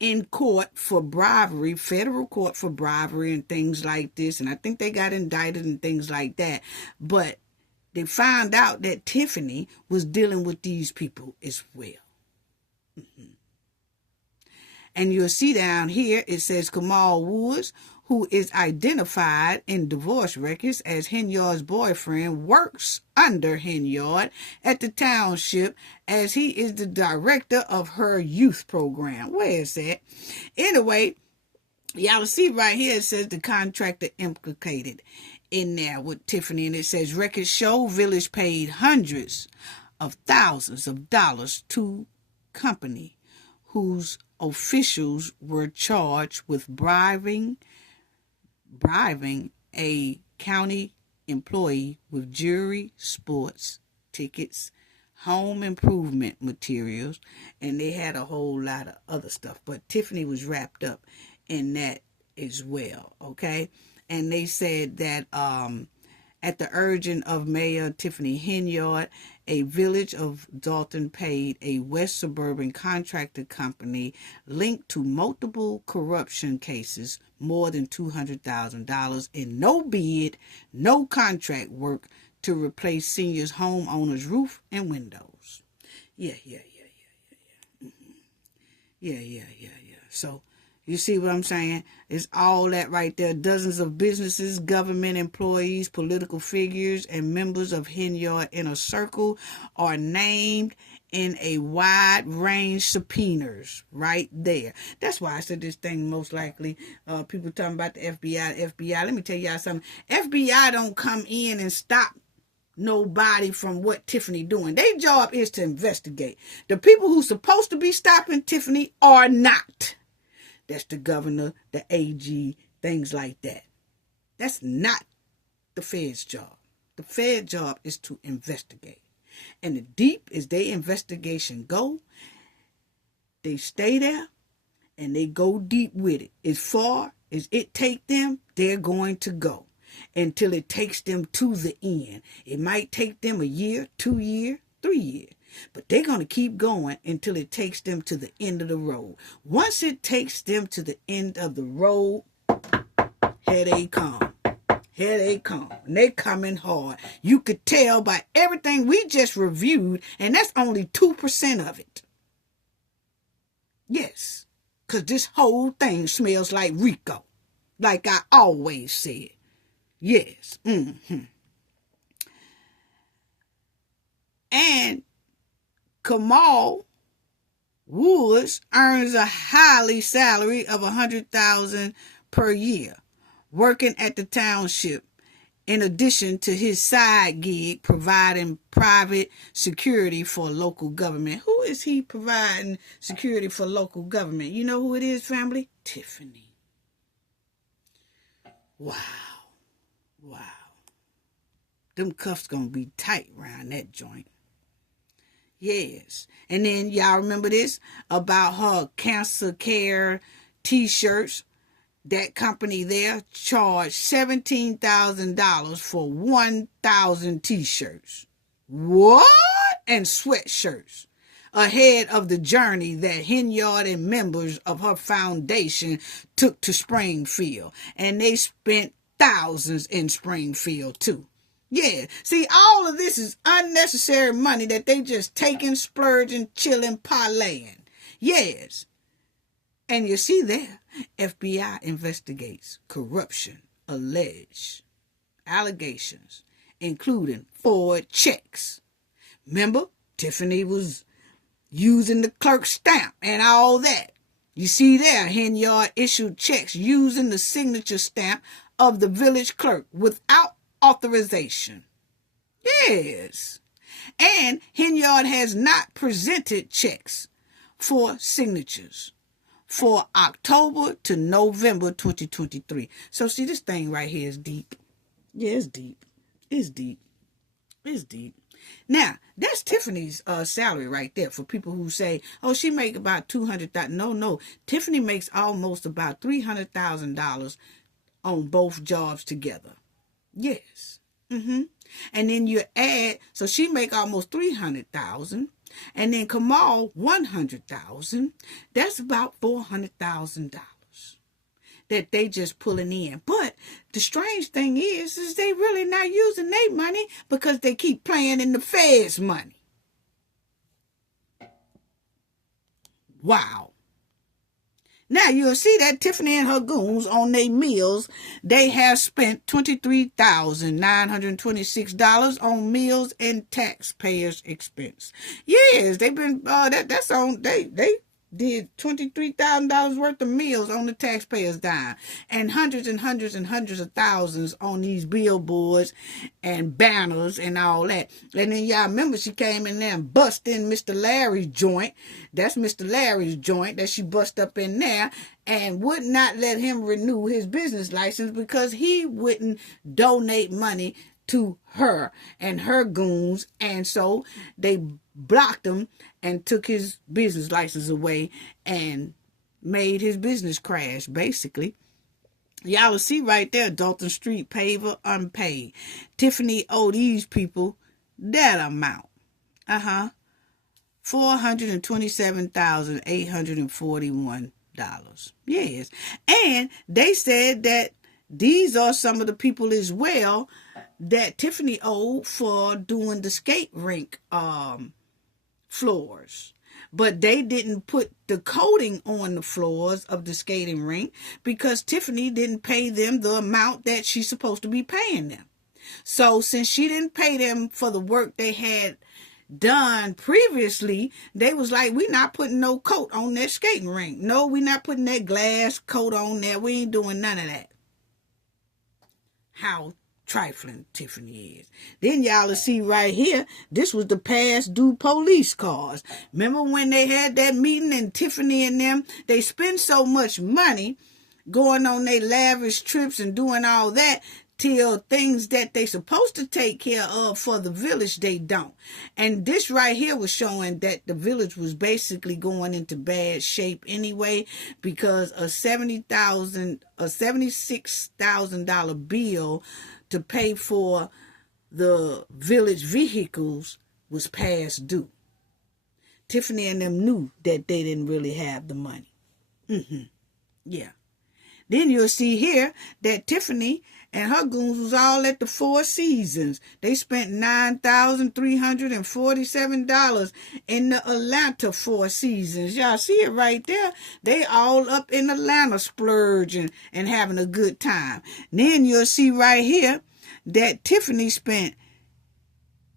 in court for bribery, federal court for bribery and things like this. And I think they got indicted and things like that. But they found out that Tiffany was dealing with these people as well. Mm-hmm. And you'll see down here, it says Kamal Woods, who is identified in divorce records as Henyard's boyfriend, works under Henyard at the Township as he is the director of her youth program. Where is that? Anyway, y'all see right here, it says the contractor implicated in there with Tiffany. And it says records show Village paid hundreds of thousands of dollars to company whose officials were charged with bribing a county employee with jewelry, sports, tickets, home improvement materials, and they had a whole lot of other stuff. But Tiffany was wrapped up in that as well, okay? And they said that at the urging of Mayor Tiffany Henyard, a village of Dolton paid a West Suburban contractor company linked to multiple corruption cases more than $200,000 in no bid, no contract work to replace seniors' homeowners' roof and windows. Yeah. Mm-hmm. Yeah. So, you see what I'm saying? It's all that right there. Dozens of businesses, government employees, political figures, and members of Henyard Inner Circle are named in a wide range subpoenas right there. That's why I said this thing most likely. People talking about the FBI. Let me tell y'all something. FBI don't come in and stop nobody from what Tiffany doing. Their job is to investigate. The people who supposed to be stopping Tiffany are not. That's the governor, the AG, things like that. That's not the Fed's job. The Fed's job is to investigate. And the deep as their investigation go, they stay there and they go deep with it. As far as it take them, they're going to go until it takes them to the end. It might take them a year, 2 years, 3 years. But they're going to keep going until it takes them to the end of the road. Once it takes them to the end of the road, here they come. Here they come. And they coming hard. You could tell by everything we just reviewed, and that's only 2% of it. Yes, because this whole thing smells like Rico. Like I always said. Yes. And Kamal Woods earns a highly salary of $100,000 per year, working at the Township, in addition to his side gig providing private security for local government. Who is he providing security for local government? You know who it is, family? Tiffany. Wow. Them cuffs gonna be tight around that joint. Yes. And then y'all remember this about her cancer care t-shirts. That company there charged $17,000 for 1,000 t-shirts. What? And sweatshirts. Ahead of the journey that Henyard and members of her foundation took to Springfield. And they spent thousands in Springfield too. Yeah, see, all of this is unnecessary money that they just taking, splurging, chilling, parlaying. Yes. And you see there, FBI investigates corruption, alleged allegations, including forward checks. Remember, Tiffany was using the clerk's stamp and all that. You see there, Henyard issued checks using the signature stamp of the village clerk without authorization. Yes. And Henyard has not presented checks for signatures for October to November 2023. So see, this thing right here is deep. Yeah, it's deep. It's deep. It's deep. Now, that's Tiffany's salary right there for people who say, oh, she make about $200,000. No. Tiffany makes almost about $300,000 on both jobs together. Yes. And then you add, so she make almost $300,000, and then Kamal $100,000. That's about $400,000 that they just pulling in. But the strange thing is they really not using their money because they keep playing in the Fed's money. Wow. Now, you'll see that Tiffany and her goons on their meals, they have spent $23,926 on meals and taxpayers' expense. Yes, they've been, that's on, they did $23,000 worth of meals on the taxpayers' dime, and hundreds and hundreds and hundreds of thousands on these billboards and banners and all that. And then y'all remember she came in there and bust in Mr. Larry's joint. That's Mr. Larry's joint that she bust up in there, and would not let him renew his business license because he wouldn't donate money to her and her goons, and so they blocked him and took his business license away and made his business crash, basically. Y'all will see right there, Dolton Street paver unpaid. Tiffany owed these people that amount. $427,841. Yes. And they said that these are some of the people as well that Tiffany owed for doing the skate rink floors. But they didn't put the coating on the floors of the skating rink because Tiffany didn't pay them the amount that she's supposed to be paying them. So since she didn't pay them for the work they had done previously, they was like, we not putting no coat on that skating rink. No, we not putting that glass coat on there. We ain't doing none of that. How trifling Tiffany is. Then y'all will see right here, this was the past due police cars. Remember when they had that meeting and Tiffany and them, they spend so much money going on their lavish trips and doing all that, till things that they supposed to take care of for the village, they don't. And this right here was showing that the village was basically going into bad shape anyway, because a $76,000 bill to pay for the village vehicles was past due. Tiffany and them knew that they didn't really have the money. Yeah. Then you'll see here that Tiffany and her goons was all at the Four Seasons. They spent $9,347 in the Atlanta Four Seasons. Y'all see it right there. They all up in Atlanta splurging and having a good time. Then you'll see right here that Tiffany spent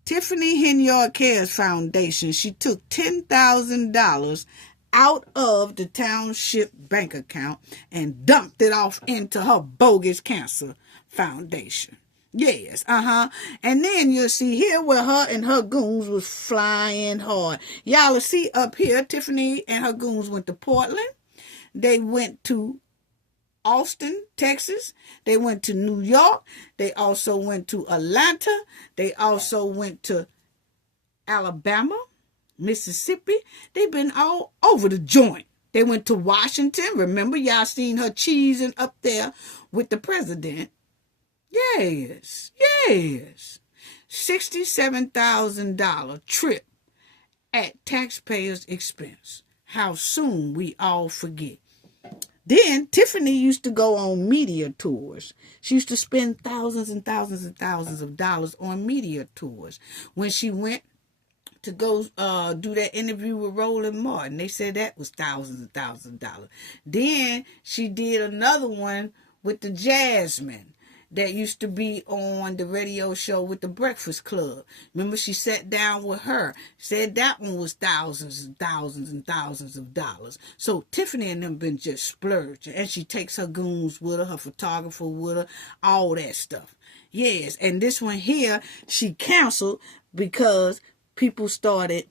Tiffany Henyard Cares Foundation. She took $10,000 out of the Township bank account and dumped it off into her bogus cancer foundation. Yes, And then you'll see here where her and her goons was flying hard. Y'all will see up here, Tiffany and her goons went to Portland. They went to Austin, Texas. They went to New York. They also went to Atlanta. They also went to Alabama, Mississippi. They've been all over the joint. They went to Washington. Remember, y'all seen her cheesing up there with the president. Yes. $67,000 trip at taxpayers' expense. How soon we all forget. Then Tiffany used to go on media tours. She used to spend thousands and thousands and thousands of dollars on media tours. When she went to go do that interview with Roland Martin, they said that was thousands and thousands of dollars. Then she did another one with the Jasmine that used to be on the radio show with the Breakfast Club. Remember, she sat down with her, said that one was thousands and thousands and thousands of dollars. So Tiffany and them been just splurging, and she takes her goons with her photographer with her, all that stuff. Yes, and this one here, she canceled because people started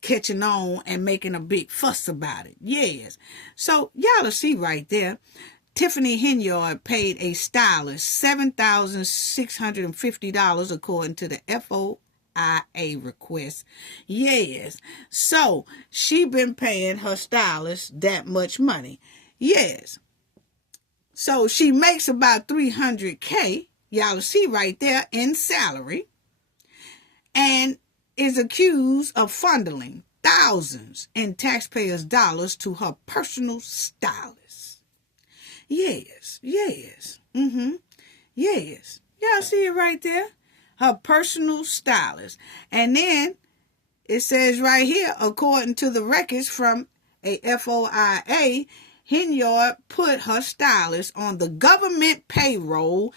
catching on and making a big fuss about it. Yes. So y'all will see right there, Tiffany Henyard paid a stylist $7,650 according to the FOIA request. Yes. So she been paying her stylist that much money. Yes. So she makes about $300K. Y'all see right there in salary. And is accused of funneling thousands in taxpayers' dollars to her personal stylist. Yes. Yes. Y'all see it right there? Her personal stylist. And then it says right here, according to the records from a FOIA, Henyard put her stylist on the government payroll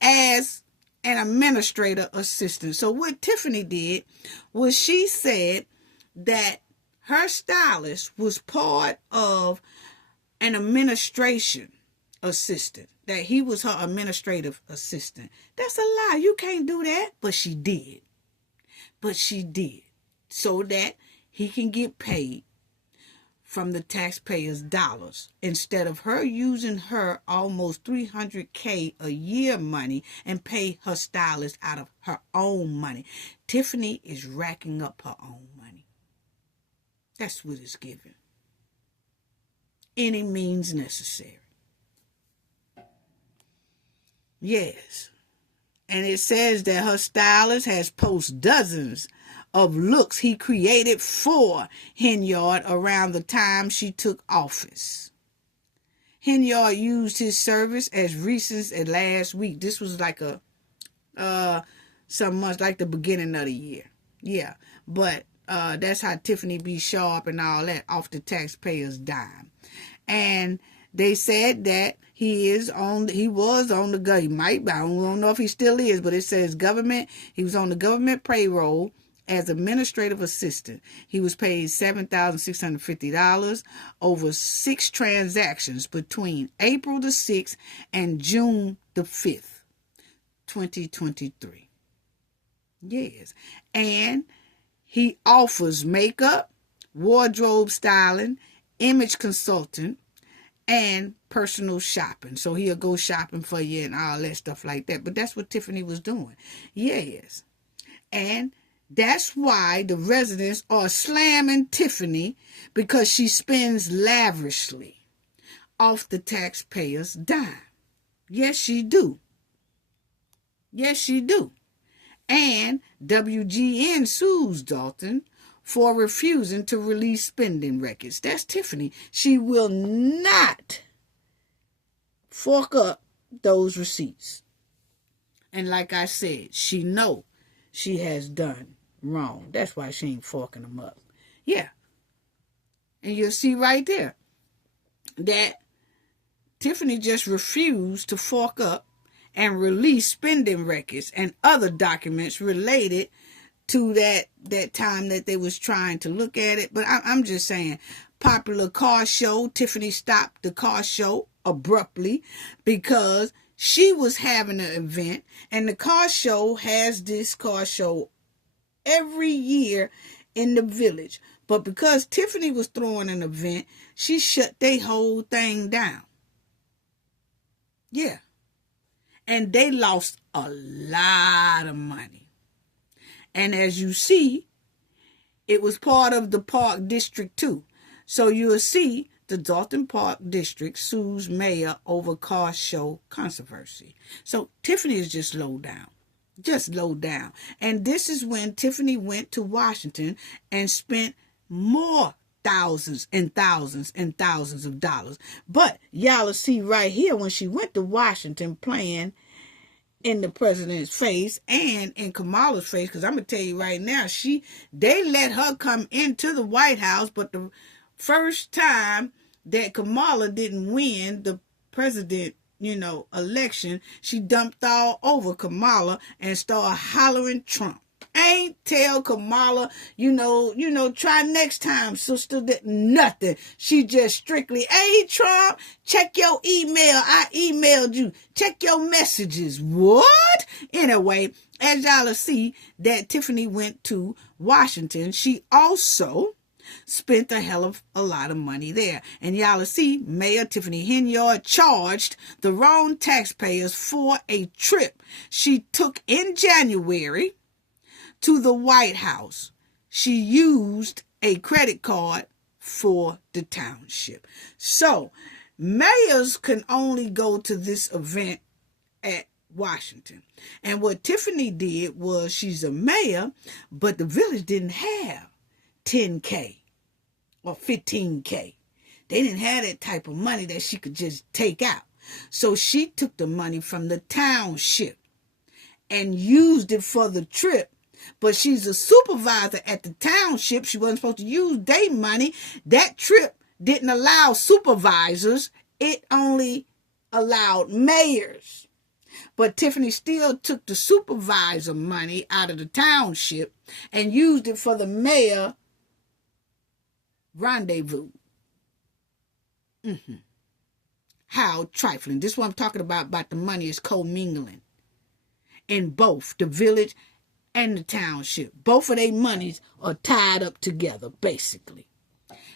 as an administrator assistant. So what Tiffany did was she said that her stylist was part of an administration assistant, that he was her administrative assistant. That's a lie. You can't do that. But she did. So that he can get paid from the taxpayers' dollars instead of her using her almost $300K a year money and pay her stylist out of her own money. Tiffany is racking up her own money. That's what it's given. Any means necessary. Yes. And it says that her stylist has posted dozens of looks he created for Henyard around the time she took office. Henyard used his service as recent as last week. This was like some months, like the beginning of the year. Yeah, but that's how Tiffany be sharp and all that off the taxpayers' dime. And they said that he was on the government. I don't know if he still is, but it says government. He was on the government payroll as administrative assistant. He was paid $7,650 over 6 transactions between April the 6th and June the 5th. 2023. Yes. And he offers makeup, wardrobe styling, image consulting, and personal shopping. So he'll go shopping for you and all that stuff like that. But that's what Tiffany was doing. Yes. And that's why the residents are slamming Tiffany, because she spends lavishly off the taxpayers' dime. Yes, she do. Yes, she do. And WGN sues Dolton for refusing to release spending records. That's Tiffany. She will not fork up those receipts. And like I said, she know she has done wrong. That's why she ain't forking them up. Yeah. And you'll see right there that Tiffany just refused to fork up and release spending records and other documents related to that time that they was trying to look at it. But I'm just saying, popular car show, Tiffany stopped the car show abruptly because she was having an event, and the car show has this car show every year in the village. But because Tiffany was throwing an event, she shut their whole thing down. Yeah. And they lost a lot of money. And as you see, it was part of the Park District too. So you'll see the Dolton Park District sues mayor over car show controversy. So Tiffany is just low down. Just low down. And this is when Tiffany went to Washington and spent more thousands and thousands and thousands of dollars. But y'all will see right here when she went to Washington playing in the president's face and in Kamala's face, because I'm going to tell you right now, they let her come into the White House, but the first time that Kamala didn't win the president, election, she dumped all over Kamala and started hollering Trump. Ain't tell Kamala, try next time, sister, that nothing. She just strictly, hey, Trump, check your email. I emailed you. Check your messages. What? Anyway, as y'all will see that Tiffany went to Washington, she also spent a hell of a lot of money there. And y'all will see Mayor Tiffany Henyard charged the wrong taxpayers for a trip she took in January to the White House. She used a credit card for the township. So mayors can only go to this event at Washington. And what Tiffany did was, she's a mayor, but the village didn't have $10K or $15K. They didn't have that type of money that she could just take out. So she took the money from the township and used it for the trip. But she's a supervisor at the township. She wasn't supposed to use their money. That trip didn't allow supervisors. It only allowed mayors. But Tiffany still took the supervisor money out of the township and used it for the mayor rendezvous. How trifling. This is what I'm talking about the money is commingling in both the village and the township. Both of their monies are tied up together, basically.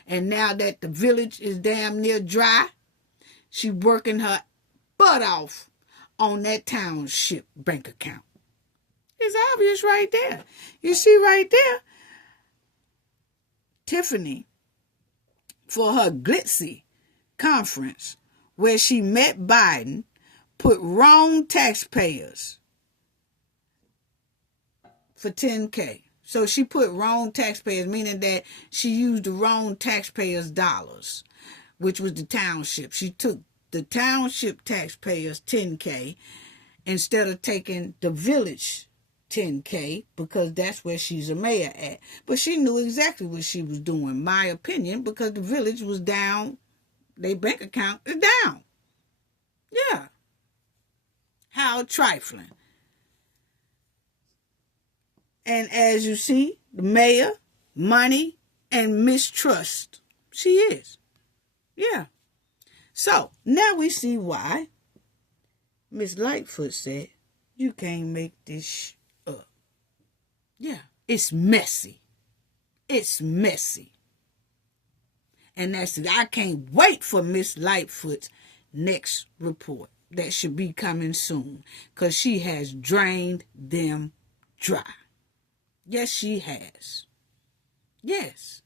And now that the village is damn near dry, she's working her butt off on that township bank account. It's obvious right there. You see right there, Tiffany, for her glitzy conference where she met Biden, put wrong taxpayers for $10K. So she put wrong taxpayers, meaning that she used the wrong taxpayers' dollars, which was the township. She took the township taxpayers $10K instead of taking the village $10K, because that's where she's a mayor at. But she knew exactly what she was doing, my opinion, because the village was down. Their bank account is down. Yeah. How trifling. And as you see, the mayor, money, and mistrust. She is. Yeah. So, now we see why Miss Lightfoot said, You can't make this up. Yeah, it's messy. It's messy. And I can't wait for Miss Lightfoot's next report. That should be coming soon. Because she has drained them dry. Yes, she has. Yes.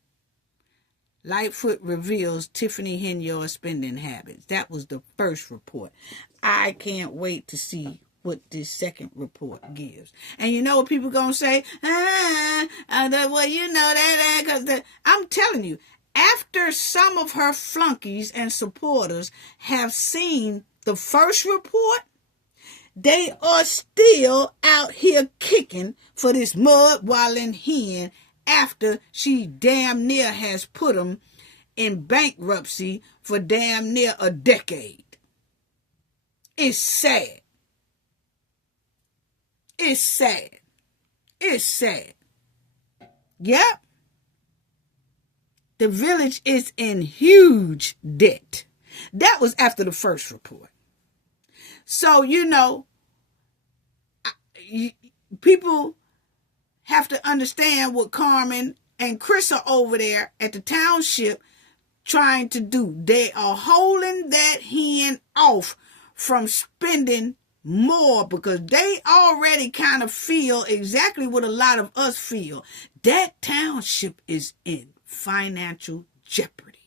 Lightfoot reveals Tiffany Henyard spending habits. That was the first report. I can't wait to see what this second report gives. And you know what people going to say? Well, you know that, because I'm telling you, after some of her flunkies and supporters have seen the first report, they are still out here kicking for this mud-walling hen after she damn near has put them in bankruptcy for damn near a decade. It's sad. It's sad. It's sad. Yep. The village is in huge debt. That was after the first report. So, you know, people have to understand what Carmen and Chris are over there at the township trying to do. They are holding that hen off from spending more because they already kind of feel exactly what a lot of us feel. That township is in financial jeopardy.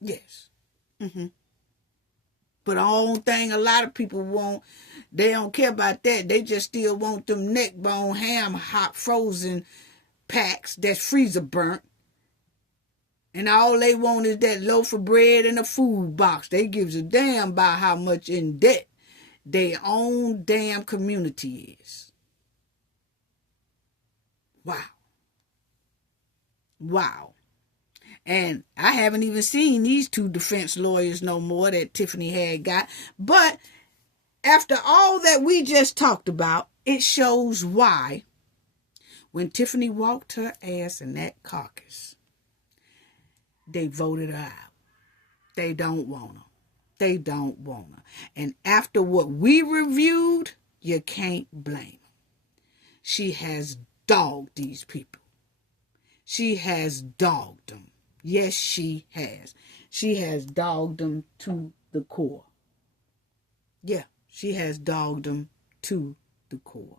Yes. But the only thing a lot of people want, they don't care about that. They just still want them neck bone ham hot frozen packs that's freezer burnt. And all they want is that loaf of bread and a food box. They gives a damn about how much in debt their own damn community is. Wow. Wow. And I haven't even seen these two defense lawyers no more that Tiffany had got. But after all that we just talked about, it shows why when Tiffany walked her ass in that caucus, they voted her out. They don't want her. They don't want her. And after what we reviewed, you can't blame her. She has dogged these people. She has dogged them. Yes, she has. She has dogged them to the core. Yeah, she has dogged them to the core.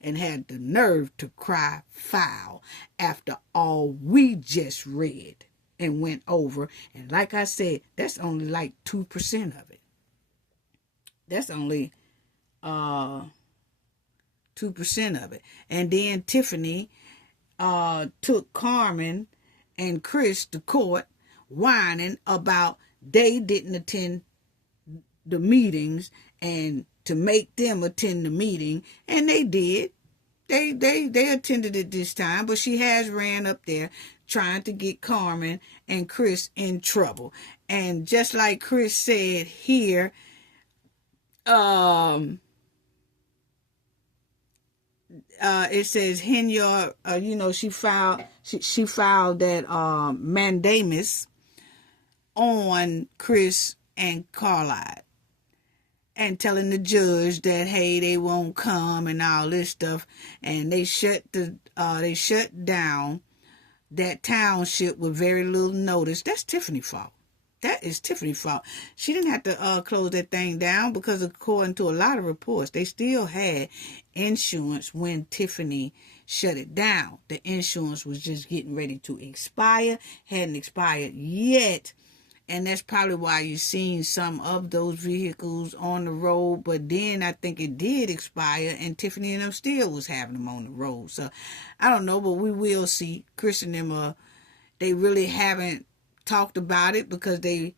And had the nerve to cry foul after all we just read and went over. And like I said, that's only like 2% of it. That's only 2% of it. And then Tiffany took Carmen and Chris to court whining about they didn't attend the meetings and to make them attend the meeting. And they did. They attended it this time, but she has ran up there trying to get Carmen and Chris in trouble. And just like Chris said here, it says Henyard, she filed that mandamus on Chris and Carlisle and telling the judge that, hey, they won't come and all this stuff. And they shut down that township with very little notice. That's Tiffany's fault. That is Tiffany's fault. She didn't have to close that thing down because according to a lot of reports, they still had insurance when Tiffany shut it down. The insurance was just getting ready to expire, hadn't expired yet. And that's probably why you've seen some of those vehicles on the road. But then I think it did expire and Tiffany and them still was having them on the road. So I don't know, but we will see. Chris and them, they really haven't talked about it because they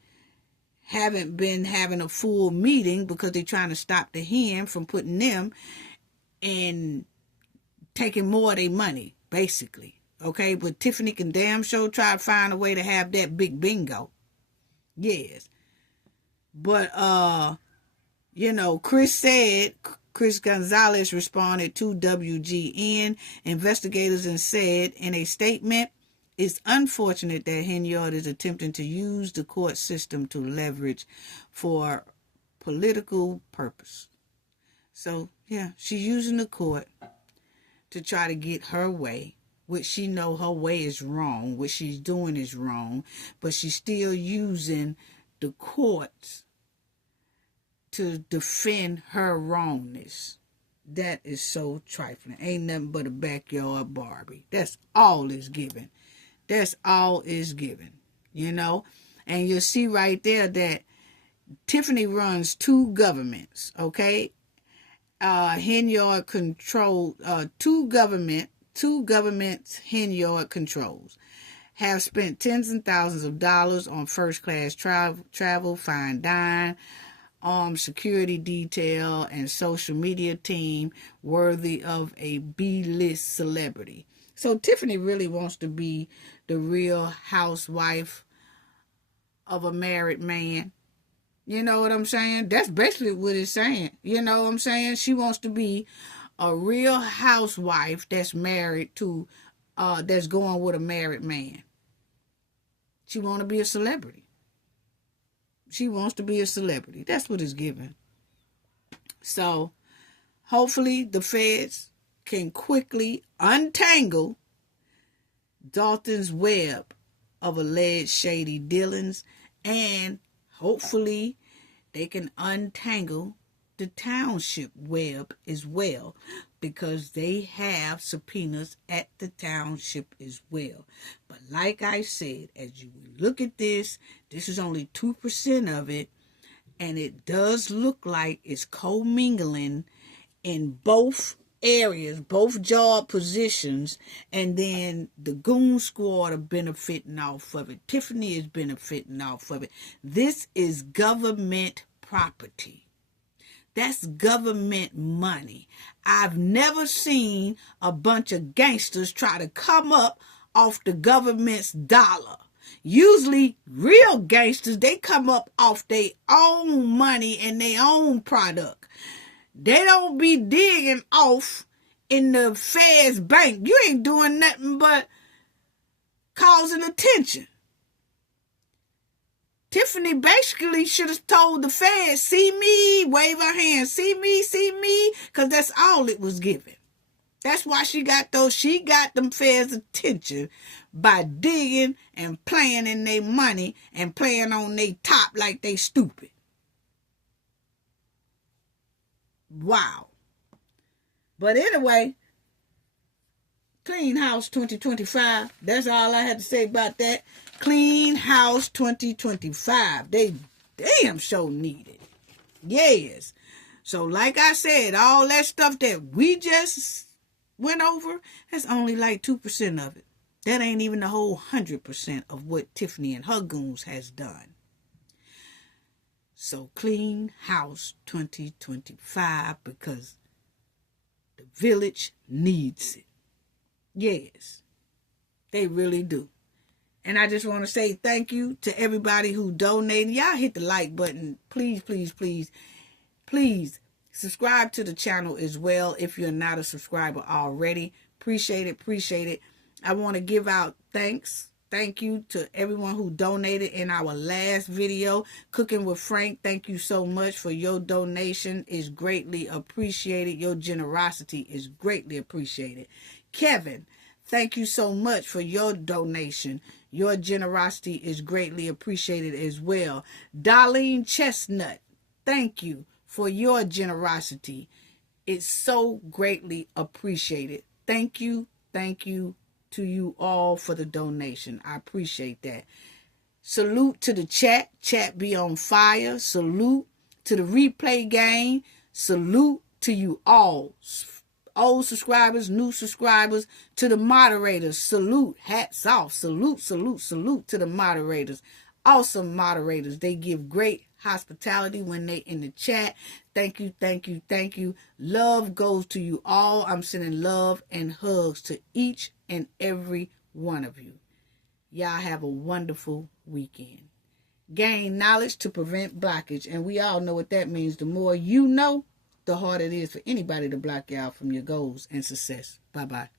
haven't been having a full meeting because they're trying to stop the hen from putting them and taking more of their money, basically. Okay, but Tiffany can damn sure try to find a way to have that big bingo. Yes. But, Chris Gonzalez responded to WGN investigators and said in a statement, it's unfortunate that Henyard is attempting to use the court system to leverage for political purpose. So, yeah, she's using the court to try to get her way, which she know her way is wrong, what she's doing is wrong, but she's still using the courts to defend her wrongness. That is so trifling. Ain't nothing but a backyard Barbie. That's all it's given. That's all it's given, you know. And you'll see right there that Tiffany runs two governments, okay? Henyard control two governments Henyard controls. Have spent tens and thousands of dollars on first-class travel, fine dine, armed security detail, and social media team worthy of a B-list celebrity. So Tiffany really wants to be the real housewife of a married man. You know what I'm saying? That's basically what it's saying. You know what I'm saying? She wants to be a real housewife that's married to, that's going with a married man. She want to be a celebrity. She wants to be a celebrity. That's what it's given. So, hopefully the feds can quickly untangle Dolton's web of alleged shady dealings, and hopefully they can untangle the Township web as well, because they have subpoenas at the Township as well. But like I said, as you look at this is only 2% of it, and it does look like it's commingling in both areas, both job positions, and then the goon squad are benefiting off of it. Tiffany is benefiting off of it. This is government property. That's government money. I've never seen a bunch of gangsters try to come up off the government's dollar. Usually, real gangsters, they come up off their own money and their own product. They don't be digging off in the Fed's bank. You ain't doing nothing but causing attention. Tiffany basically should have told the feds, see me, wave her hand, see me, because that's all it was given. That's why she got them feds' attention by digging and playing in their money and playing on their top like they stupid. Wow. But anyway, Clean House 2025. That's all I had to say about that. Clean House 2025. They damn sure need it. Yes. So like I said, all that stuff that we just went over, that's only like 2% of it. That ain't even the whole 100% of what Tiffany and her goons has done. So Clean House 2025, because the village needs it. Yes, they really do. And I just want to say thank you to everybody who donated. Y'all hit the like button. Please, please, please, please subscribe to the channel as well if you're not a subscriber already. Appreciate it. I want to give out thank you to everyone who donated in our last video, Cooking with Frank. Thank you so much for your donation. It's greatly appreciated. Your generosity is greatly appreciated. Kevin, thank you so much for your donation. Your generosity is greatly appreciated as well. Darlene Chestnut, thank you for your generosity. It's so greatly appreciated. Thank you to you all for the donation. I appreciate that. Salute to the chat. Chat be on fire. Salute to the replay game. Salute to you all. Old subscribers, new subscribers, to the moderators. Salute. Hats off. Salute to the moderators. Awesome moderators. They give great hospitality when they in the chat. Thank you. Love goes to you all. I'm sending love and hugs to each and every one of you. Y'all have a wonderful weekend. Gain knowledge to prevent blockage. And we all know what that means. The more you know, the harder it is for anybody to block y'all from your goals and success. Bye-bye.